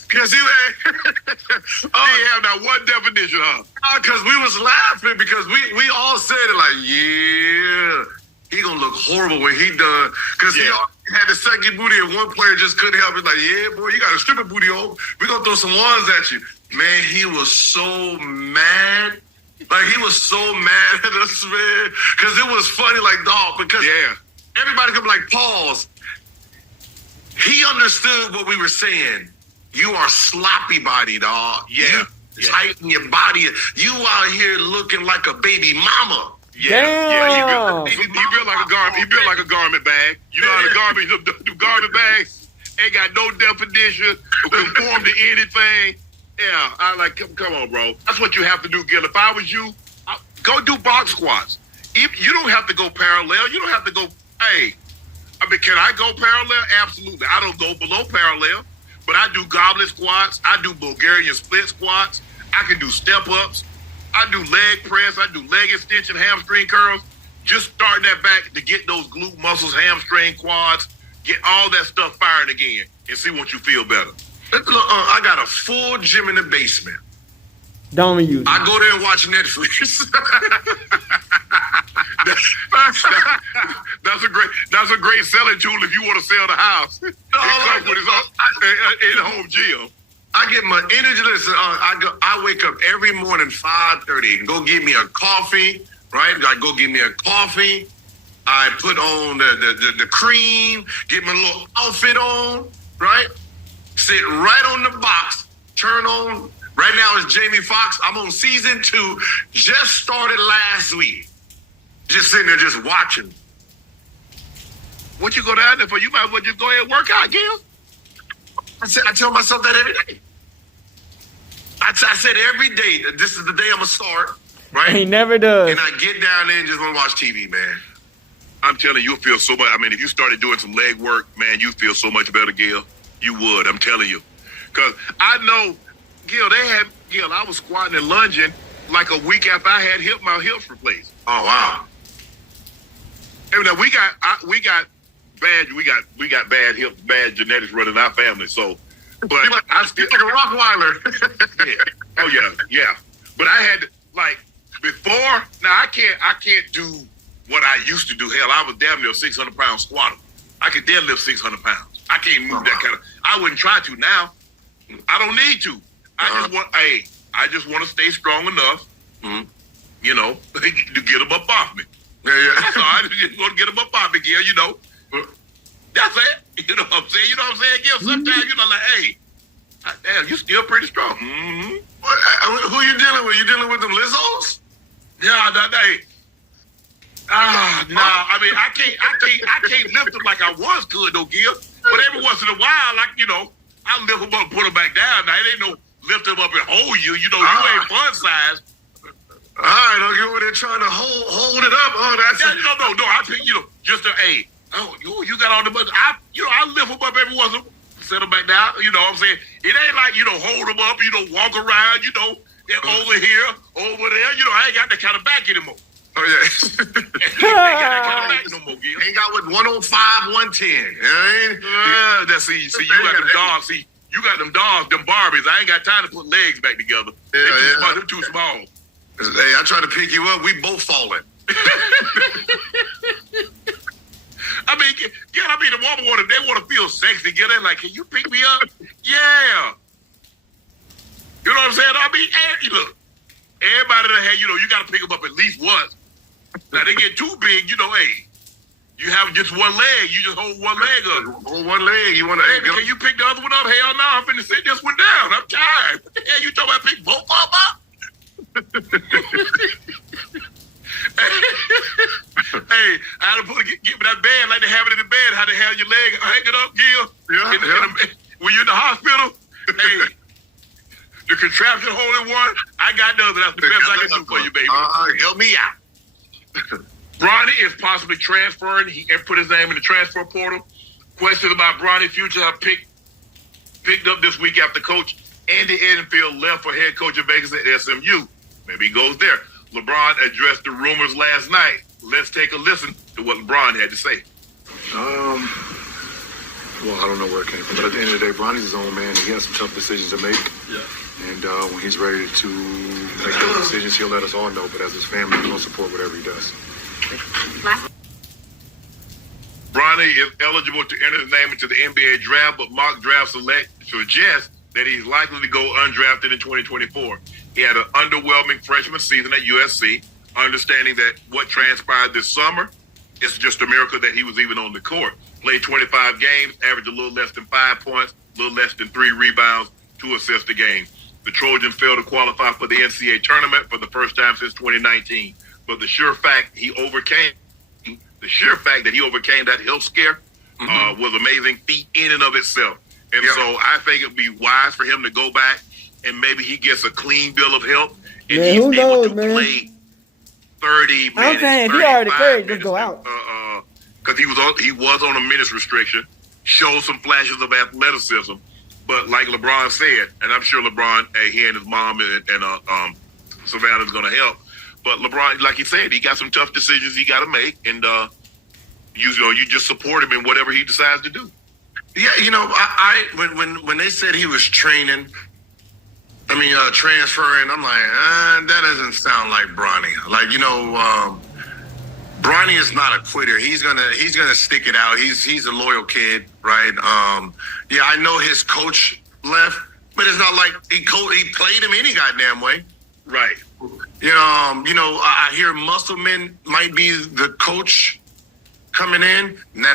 Because he have that one definition, huh? Because we was laughing because we all said it like, yeah, he gonna look horrible when he done. Because he had the second booty and one player just couldn't help it. Like, yeah, boy, you got a stripper booty on. We gonna throw some ones at you. Man, he was so mad. Like, he was so mad at us, man. Because it was funny, like, dog, because everybody could be like, pause. He understood what we were saying. You are sloppy body, dog. Yeah. You tighten your body. You out here looking like a baby mama. Yeah. He built like a garment. He built like a garment bag. You know how the garment bags ain't got no definition or conform to anything. Yeah, I like. Come on, bro. That's what you have to do, Gil. If I was you, go do box squats. You don't have to go parallel. You don't have to go. Hey. Can I go parallel? Absolutely. I don't go below parallel, but I do goblet squats. I do Bulgarian split squats. I can do step-ups. I do leg press. I do leg extension, hamstring curls. Just starting that back to get those glute muscles, hamstring, quads, get all that stuff firing again and see what you feel better. I got a full gym in the basement. Don't use it. I go there and watch Netflix. That's a great selling tool if you want to sell the house. It comes with his own in-home gym. I get my energy. Listen, I wake up every morning 5:30. Go get me a coffee, right? I go get me a coffee. I put on the cream, get my little outfit on, right? Sit right on the box, turn on. Right now it's Jamie Foxx. I'm on season 2. Just started last week. Just sitting there, just watching. What you go down there for? You might as well just go ahead and work out, Gil. I tell myself that every day. I said every day that this is the day I'm going to start, right? He never does. And I get down there and just want to watch TV, man. I'm telling you, you'll feel so much. If you started doing some leg work, man, you feel so much better, Gil. You would, I'm telling you. Because I know, Gil, I was squatting and lunging like a week after I had my hips replaced. Oh, wow. And we got bad hips, bad genetics running our family. So, but I still like a Rottweiler. Yeah. Oh yeah. But I had to, before. Now I can't do what I used to do. Hell, I was damn near 600-pound squatter. I could deadlift 600 pounds. I can't move that kind of. I wouldn't try to now. I don't need to. I just want to stay strong enough, you know, to get them up off me. Yeah. That's all. I just want to get them up off me, Gil, you know. That's it. You know what I'm saying? You know what I'm saying, Gil? Sometimes, you know, like, hey, damn, you still pretty strong. Mm-hmm. Who you dealing with? You dealing with them Lizzos? Yeah, I mean, I can't lift them like I was good, though, Gil. But every once in a while, like, you know, I lift them up and put them back down. Now, it ain't no lift them up and hold you. You know, you ain't fun size. All right, don't get over there trying to hold it up. Oh, that's no. I think, you know, just you got all the money. I lift them up every once in a while, set them back down. You know what I'm saying? It ain't like, you know, hold them up, you know, walk around, you know, they're over here, over there. You know, I ain't got that kind of back anymore. Oh, yeah. Ain't got that kind of back no more, Gil. Ain't got with 105, 110. You know what I mean? See, you got them dogs. See, you got them dogs, them Barbies. I ain't got time to put legs back together. They're too small. Hey, I try to pick you up. We both falling. I mean, the woman they want to feel sexy. Get in, like, can you pick me up? Yeah. You know what I'm saying? I mean, look, everybody that had, you know, you got to pick them up at least once. Now they get too big, you know. Hey, you have just one leg. You just hold one leg up. Hold one leg. You want to? Hey, can you pick the other one up? Hell no, I'm finna sit this one down. I'm tired. What the hell you talking about? Pick both of them up? Hey, I had to get me that bed like they have it in the bed. How they have your leg hanging up, Gil? Yeah. When you're in the hospital, hey, the contraption holding one, I got the other. That's the best I can do for you, baby. Help me out. Bronny is possibly transferring. He put his name in the transfer portal. Questions about Bronny's future have picked up this week after coach Andy Edenfield left for head coach of vacancy at SMU. Maybe he goes there. LeBron addressed the rumors last night. Let's take a listen to what LeBron had to say. Well, I don't know where it came from, but at the end of the day, Bronny's his own man. He has some tough decisions to make. Yeah. And when he's ready to make those decisions, he'll let us all know. But as his family, we'll support whatever he does. Bronny is eligible to enter his name into the NBA draft, but mock draft suggest that he's likely to go undrafted in 2024. He had an underwhelming freshman season at USC, understanding that what transpired this summer, it's just a miracle that he was even on the court. Played 25 games, averaged a little less than 5 points, a little less than 3 rebounds, 2 assists a game. The Trojans failed to qualify for the NCAA tournament for the first time since 2019. But the sheer fact that he overcame that health scare was amazing feat in and of itself. And so I think it'd be wise for him to go back and maybe he gets a clean bill of health and he's who knows, able to play 30 minutes. I'm saying if he already cleared, just go out. Because he was on a minutes restriction, showed some flashes of athleticism, but like LeBron said, and I'm sure LeBron, he and his mom and Savannah's going to help. But LeBron, like he said, he got some tough decisions he got to make, and you just support him in whatever he decides to do. Yeah, you know, when they said he was transferring, I'm like, that doesn't sound like Bronny. Like, you know, Bronny is not a quitter. He's gonna stick it out. He's a loyal kid, right? Yeah, I know his coach left, but it's not like he played him any goddamn way, right? You know, I hear Musselman might be the coach coming in. Now,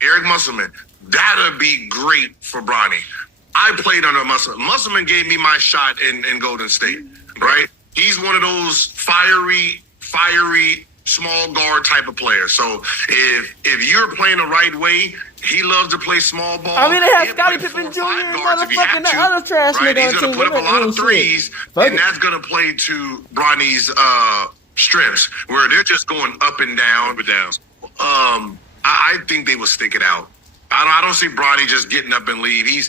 Eric Musselman. That'd be great for Bronny. I played under Musselman. Musselman gave me my shot in Golden State, right? He's one of those fiery small guard type of players. So if you're playing the right way, he loves to play small ball. I mean, they have Scottie Pippen Jr. and motherfucking that other trash nigga. He's going to put up a lot of threes, and that's going to play to Bronny's strengths, where they're just going up and down. I think they will stick it out. I don't see Bronny just getting up and leave. He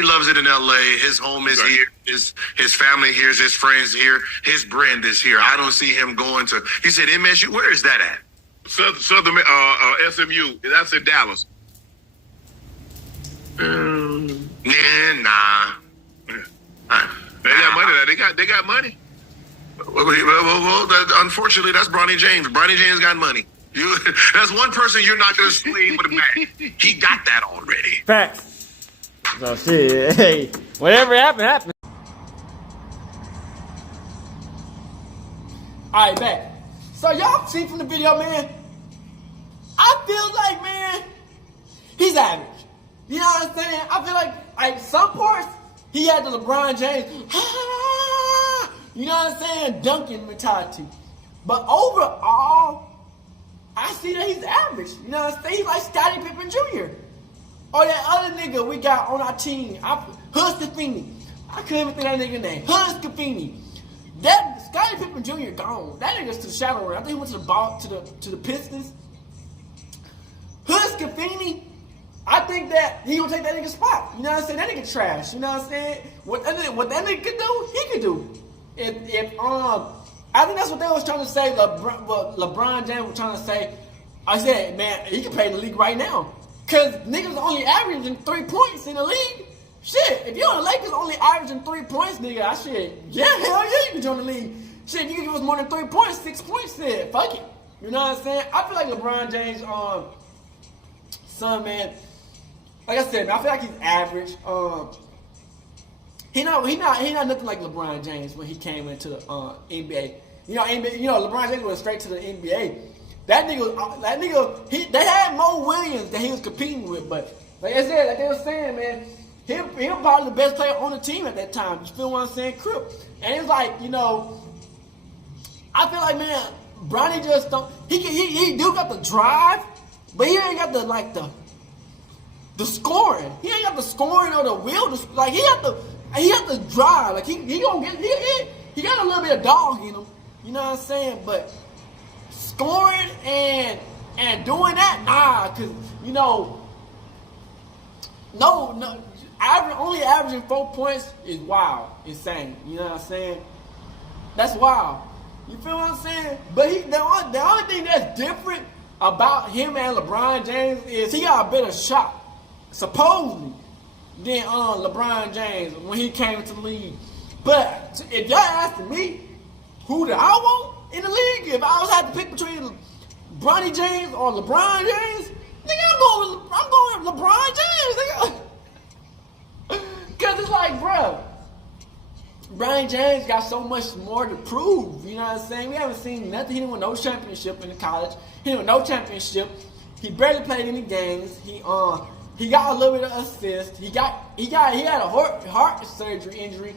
loves it in L.A. His home is here. His family here. His friends here. His brand is here. I don't see him going to. He said MSU. Where is that at? Southern SMU. That's in Dallas. Nah. They got money there. They got money. Well, unfortunately, that's Bronny James. Bronny James got money. That's one person you're not going to slay with a bag. He got that already. Facts. So shit, hey, whatever happened, happened. Alright, back. So y'all see from the video, man, I feel like, man, he's average. You know what I'm saying? I feel like some parts, he had the LeBron James, you know what I'm saying, dunking mentality. But overall, I see that he's average. You know what I'm saying? He's like Scottie Pippen Jr. Or that other nigga we got on our team, Scafini. I couldn't even think of that nigga name. Scafini. That Scottie Pippen Jr. gone. That nigga's to the shadow round. I think he went to the ball to the Pistons. Scafini, I think that he gonna take that nigga's spot. You know what I'm saying? That nigga trash. You know what I'm saying? What that nigga could do, he could do. I think that's what they was trying to say. LeBron James was trying to say. I said, man, he can play in the league right now. Cause niggas only averaging 3 points in the league. Shit, if you're on the Lakers only averaging 3 points, nigga, hell yeah, you can join the league. Shit, you can give us more than 3 points, 6 points, shit, fuck it. You know what I'm saying? I feel like LeBron James, son, man, like I said, man, I feel like he's average. He not nothing like LeBron James when he came into the NBA. You know, LeBron James went straight to the NBA. That nigga, they had Mo Williams that he was competing with, but like I said, like they were saying, man, he was probably the best player on the team at that time. You feel what I'm saying? Crip. And it's like, you know, I feel like, man, Bronny just don't. He do got the drive, but he ain't got the scoring. He ain't got the scoring or the will. Like he got the drive. Like he gonna get he got a little bit of dog in him. You know what I'm saying? But scoring and doing that, nah, cause you know, no, only averaging 4 points is wild, insane. You know what I'm saying? That's wild. You feel what I'm saying? But the only thing that's different about him and LeBron James is he got a better shot, supposedly, than LeBron James when he came to the league. But if y'all asking me, who do I want in the league? If I was had to pick between Bronny James or LeBron James, nigga, I'm going with LeBron James, nigga. Cause it's like, bro, Bronny James got so much more to prove. You know what I'm saying? We haven't seen nothing. He didn't win no championship in the college. He didn't win no championship. He barely played any games. He got a little bit of assist. He had a heart surgery injury.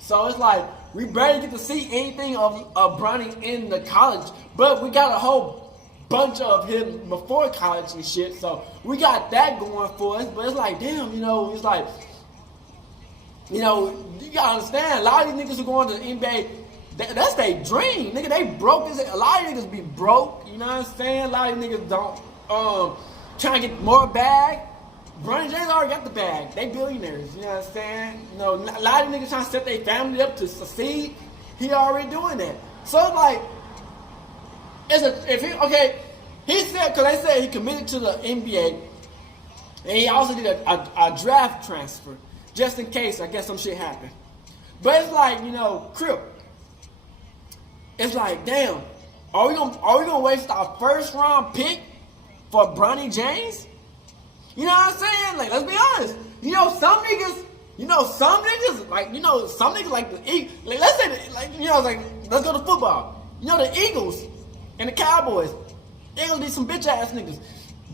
So it's like we barely get to see anything of Bronny in the college, but we got a whole bunch of him before college and shit. So we got that going for us. But it's like, damn, you know, it's like, you know, you gotta understand, a lot of these niggas who going to the NBA, that's their dream. Nigga, they broke this. A lot of niggas be broke, you know what I'm saying? A lot of niggas don't trying to get more bag. Bronny James already got the bag. They billionaires, you know what I'm saying? You know, a lot of niggas trying to set their family up to succeed. He already doing that. So it's like, he said, because they said he committed to the NBA, and he also did a draft transfer, just in case, I guess some shit happened. But it's like, you know, Crip, it's like, damn, are we gonna waste our first round pick for Bronny James? You know what I'm saying? Like, let's be honest. Some niggas like the Eagles. Like, let's say, let's go to football. You know, the Eagles and the Cowboys. Eagles be some bitch ass niggas.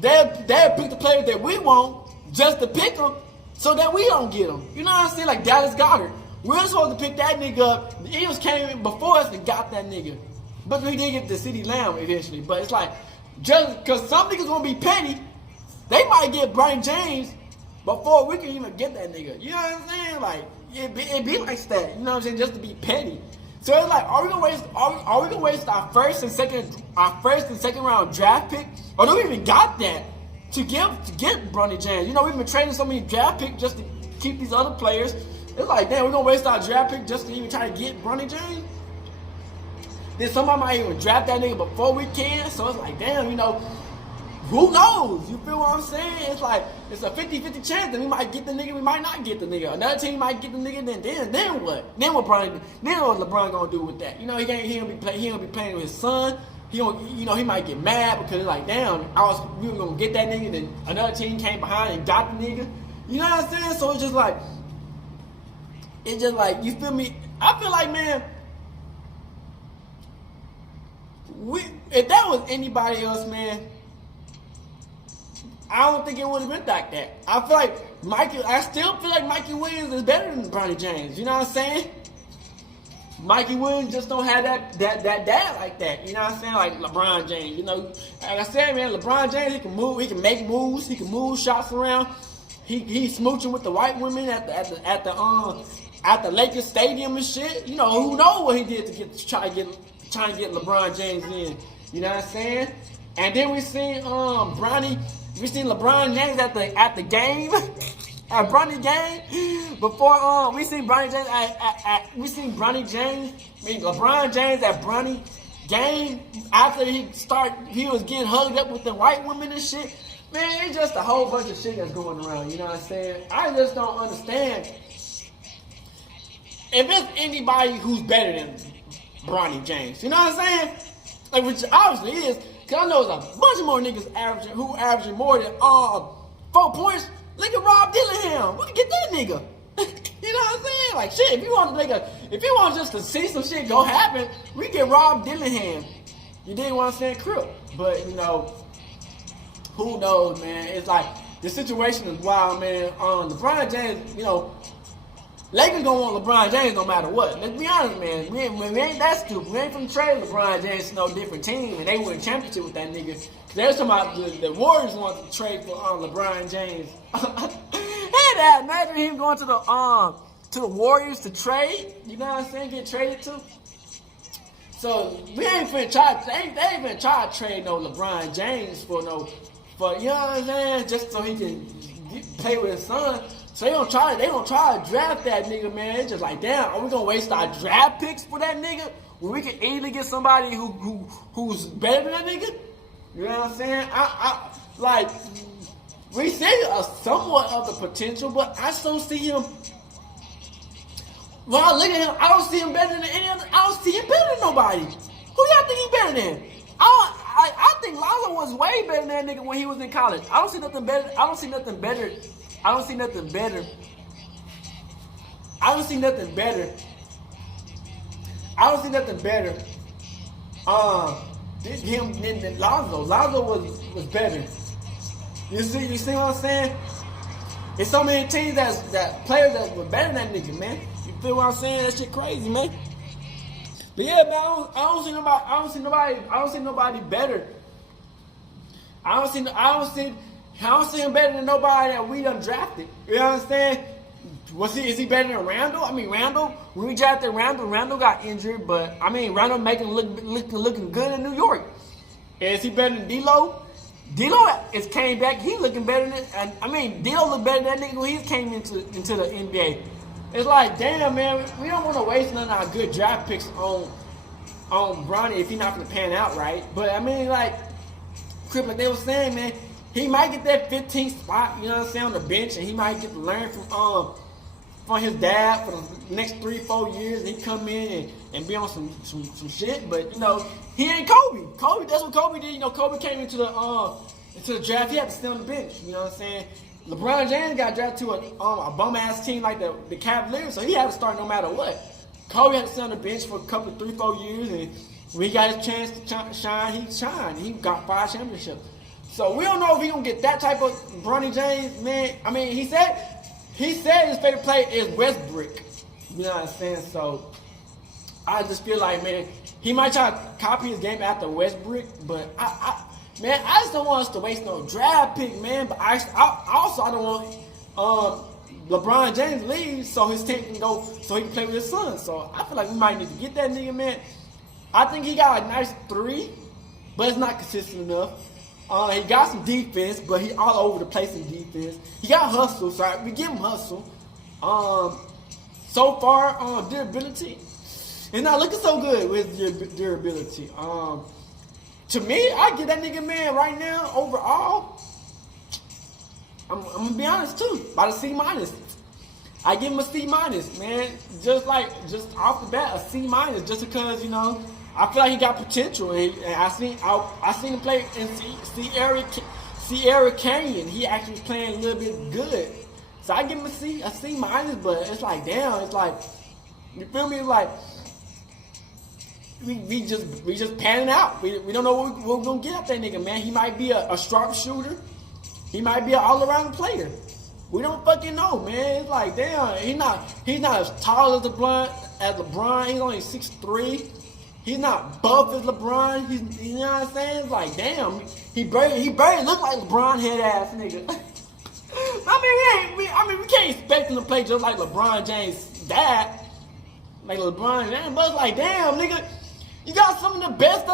They'll pick the players that we want just to pick them so that we don't get them. You know what I'm saying? Like Dallas Goedert. We're supposed to pick that nigga up. The Eagles came in before us and got that nigga. But we did get the CeeDee Lamb eventually. But it's like, just because some niggas gonna be petty, they might get Bronny James before we can even get that nigga. You know what I'm saying? Like, it be like that. You know what I'm saying? Just to be petty. So it's like, are we gonna waste our first and second round draft pick? Or do we even got that to get Bronny James? You know, we've been trading so many draft picks just to keep these other players. It's like, damn, we're gonna waste our draft pick just to even try to get Bronny James? Then somebody might even draft that nigga before we can. So it's like, damn, you know, who knows? You feel what I'm saying? It's like, it's a 50-50 chance that we might get the nigga, we might not get the nigga. Another team might get the nigga, then what? Then what LeBron gonna do with that? You know, he gonna be playing with his son. He might get mad because it's like, damn, we were gonna get that nigga, then another team came behind and got the nigga. You know what I'm saying? So it's just like, you feel me? I feel like, man, if that was anybody else, man, I don't think it would have been like that. I still feel like Mikey Williams is better than Bronny James. You know what I'm saying? Mikey Williams just don't have that dad like that. You know what I'm saying? Like LeBron James. You know, like I said, man, LeBron James, he can move, he can make moves, he can move shots around. He's smooching with the white women at the Lakers stadium and shit. You know, who knows what he did to try to get LeBron James in. You know what I'm saying? And then we seen LeBron James at the game. At Bronny game, before we seen Bronny James LeBron James at Bronny game after he was getting hugged up with the white women and shit. Man, it's just a whole bunch of shit that's going around. You know what I'm saying? I just don't understand if it's anybody who's better than Bronny James. You know what I'm saying? Like, which obviously is, because I know there's a bunch of more niggas averaging more than 4 points. Look at Rob Dillingham. We can get that nigga. You know what I'm saying? Like, shit, if you want just to see some shit go happen, we get Rob Dillingham. You didn't want to say Crip. But, you know, who knows, man? It's like, the situation is wild, man. LeBron James, you know, Lakers gonna want LeBron James no matter what. Let's be honest, man. We ain't that stupid. We ain't from trade LeBron James to no different team, and they win a championship with that nigga. Cause they was talking about the Warriors want to trade for LeBron James. Hey, that imagine him going to the Warriors to trade. You know what I'm saying? Get traded to. So we ain't finna try. They ain't finna try to trade no LeBron James for you know what I'm saying? Just so he can play with his son. So they gonna try to draft that nigga, man. It's just like, damn, are we gonna waste our draft picks for that nigga when we can easily get somebody who's better than that nigga? You know what I'm saying? I like, we see somewhat of the potential, but I just don't see him. When I look at him, I don't see him better than any other. I don't see him better than nobody. Who y'all think he better than? I think Lonzo was way better than that nigga when he was in college. I don't see nothing better. I don't see nothing better. Him than Lonzo. Lonzo was better. You see what I'm saying? There's so many teams that players that were better than that nigga, man. You feel what I'm saying? That shit crazy, man. But yeah, man, I don't see nobody better. I don't see him better than nobody that we done drafted. You know what I'm saying? Is he better than Randall? I mean, Randall, when we drafted Randall got injured, but I mean, Randall looking good in New York. Is he better than D'Lo? D'Lo came back. He looking better than. I mean, D'Lo looked better than that nigga when he came into the NBA. It's like, damn, man, we don't want to waste none of our good draft picks on Bronny if he's not gonna pan out right. But I mean, like Crip, like they were saying, man, he might get that 15th spot, you know what I'm saying, on the bench, and he might get to learn from his dad for the next 3-4 years. And he come in and be on some shit. But you know, he ain't Kobe. That's what Kobe did. You know, Kobe came into the draft. He had to stay on the bench. You know what I'm saying? LeBron James got drafted to a bum ass team like the Cavaliers, so he had to start no matter what. Kobe had to stay on the bench for a couple 3-4 years, and when he got his chance to shine, he shined. He got 5 championships. So we don't know if he gonna get that type of Bronny James, man. I mean, he said his favorite player is Westbrook. You know what I'm saying? So I just feel like, man, he might try to copy his game after Westbrook, but I just don't want us to waste no draft pick, man. But I don't want LeBron James leave so his team can go, so he can play with his son. So I feel like we might need to get that nigga, man. I think he got a nice 3, but it's not consistent enough. He got some defense, but he all over the place in defense. He got hustle, so we give him hustle. So far, durability, it's not looking so good with durability. To me, I give that nigga, man, right now, overall, I'm gonna be honest too, about a C-. I give him a C-, man. Just off the bat, a C-, just because, you know, I feel like he got potential, and I seen him play in Sierra Canyon. He actually was playing a little bit good. So I give him a C minus, but it's like, damn, it's like, you feel me? It's like, we just panning out. We don't know what we're gonna get out that nigga, man. He might be a sharp shooter. He might be an all-around player. We don't fucking know, man. It's like, damn, he's not as tall as LeBron. He's only 6'3". He's not buff as LeBron. You know what I'm saying? It's like, damn, he barely look like LeBron head ass nigga. I mean, we can't expect him to play just like LeBron James' dad, like LeBron James. But it's like, damn, nigga, you got some of the best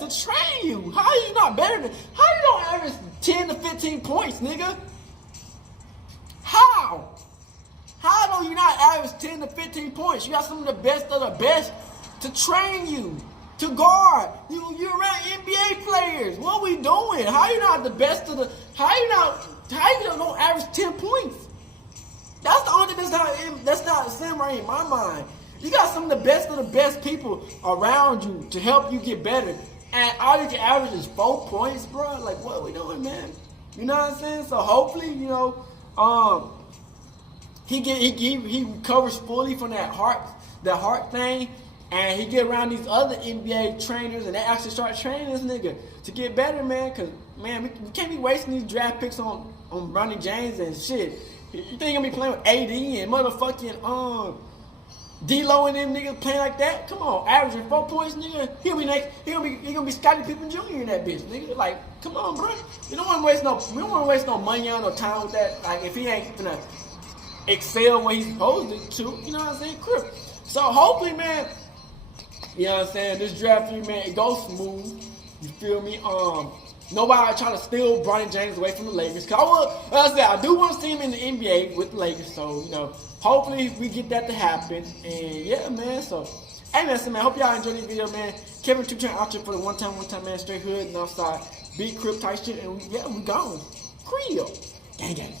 to train you. How you not better than? How you don't average 10 to 15 points, nigga? How? How do you not average 10 to 15 points? You got some of the best to train you, to guard. You're around NBA players. What we doing? How you not the best of the? How you don't average 10 points? That's the only thing that's not samurai in my mind. You got some of the best people around you to help you get better, and all you can average is 4 points, bro. Like, what are we doing, man? You know what I'm saying? So hopefully, you know, he recovers fully from that heart thing, and he get around these other NBA trainers, and they actually start training this nigga to get better, man. Cause man, we can't be wasting these draft picks on Bronny James and shit. You think you're gonna be playing with AD and motherfucking D-Lo and them niggas playing like that? Come on, averaging 4 points, nigga. He gonna be Scottie Pippen Jr. in that bitch, nigga. Like, come on, bro. We don't wanna waste no money on no time with that. Like, if he ain't gonna excel when he's supposed to, you know what I'm saying? Crip. So hopefully, man, you know what I'm saying, this draft year, man, it goes smooth. You feel me? Nobody trying to steal Bronny James away from the Lakers. Like I said, I do want to see him in the NBA with the Lakers. So, you know, hopefully we get that to happen. And yeah, man. So, hey, man, hope y'all enjoyed this video, man. Kevin 2 Chain out here for the one time, man. Straight hood and outside. Big Crip type shit. And yeah, we gone. Creole. Gang, gang.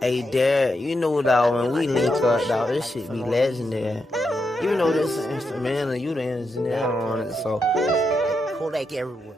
Hey, Dad, you know, dog, when we link up, dog, this shit be legendary. You know this instrumental, you the engineer on it, so Kodak everywhere.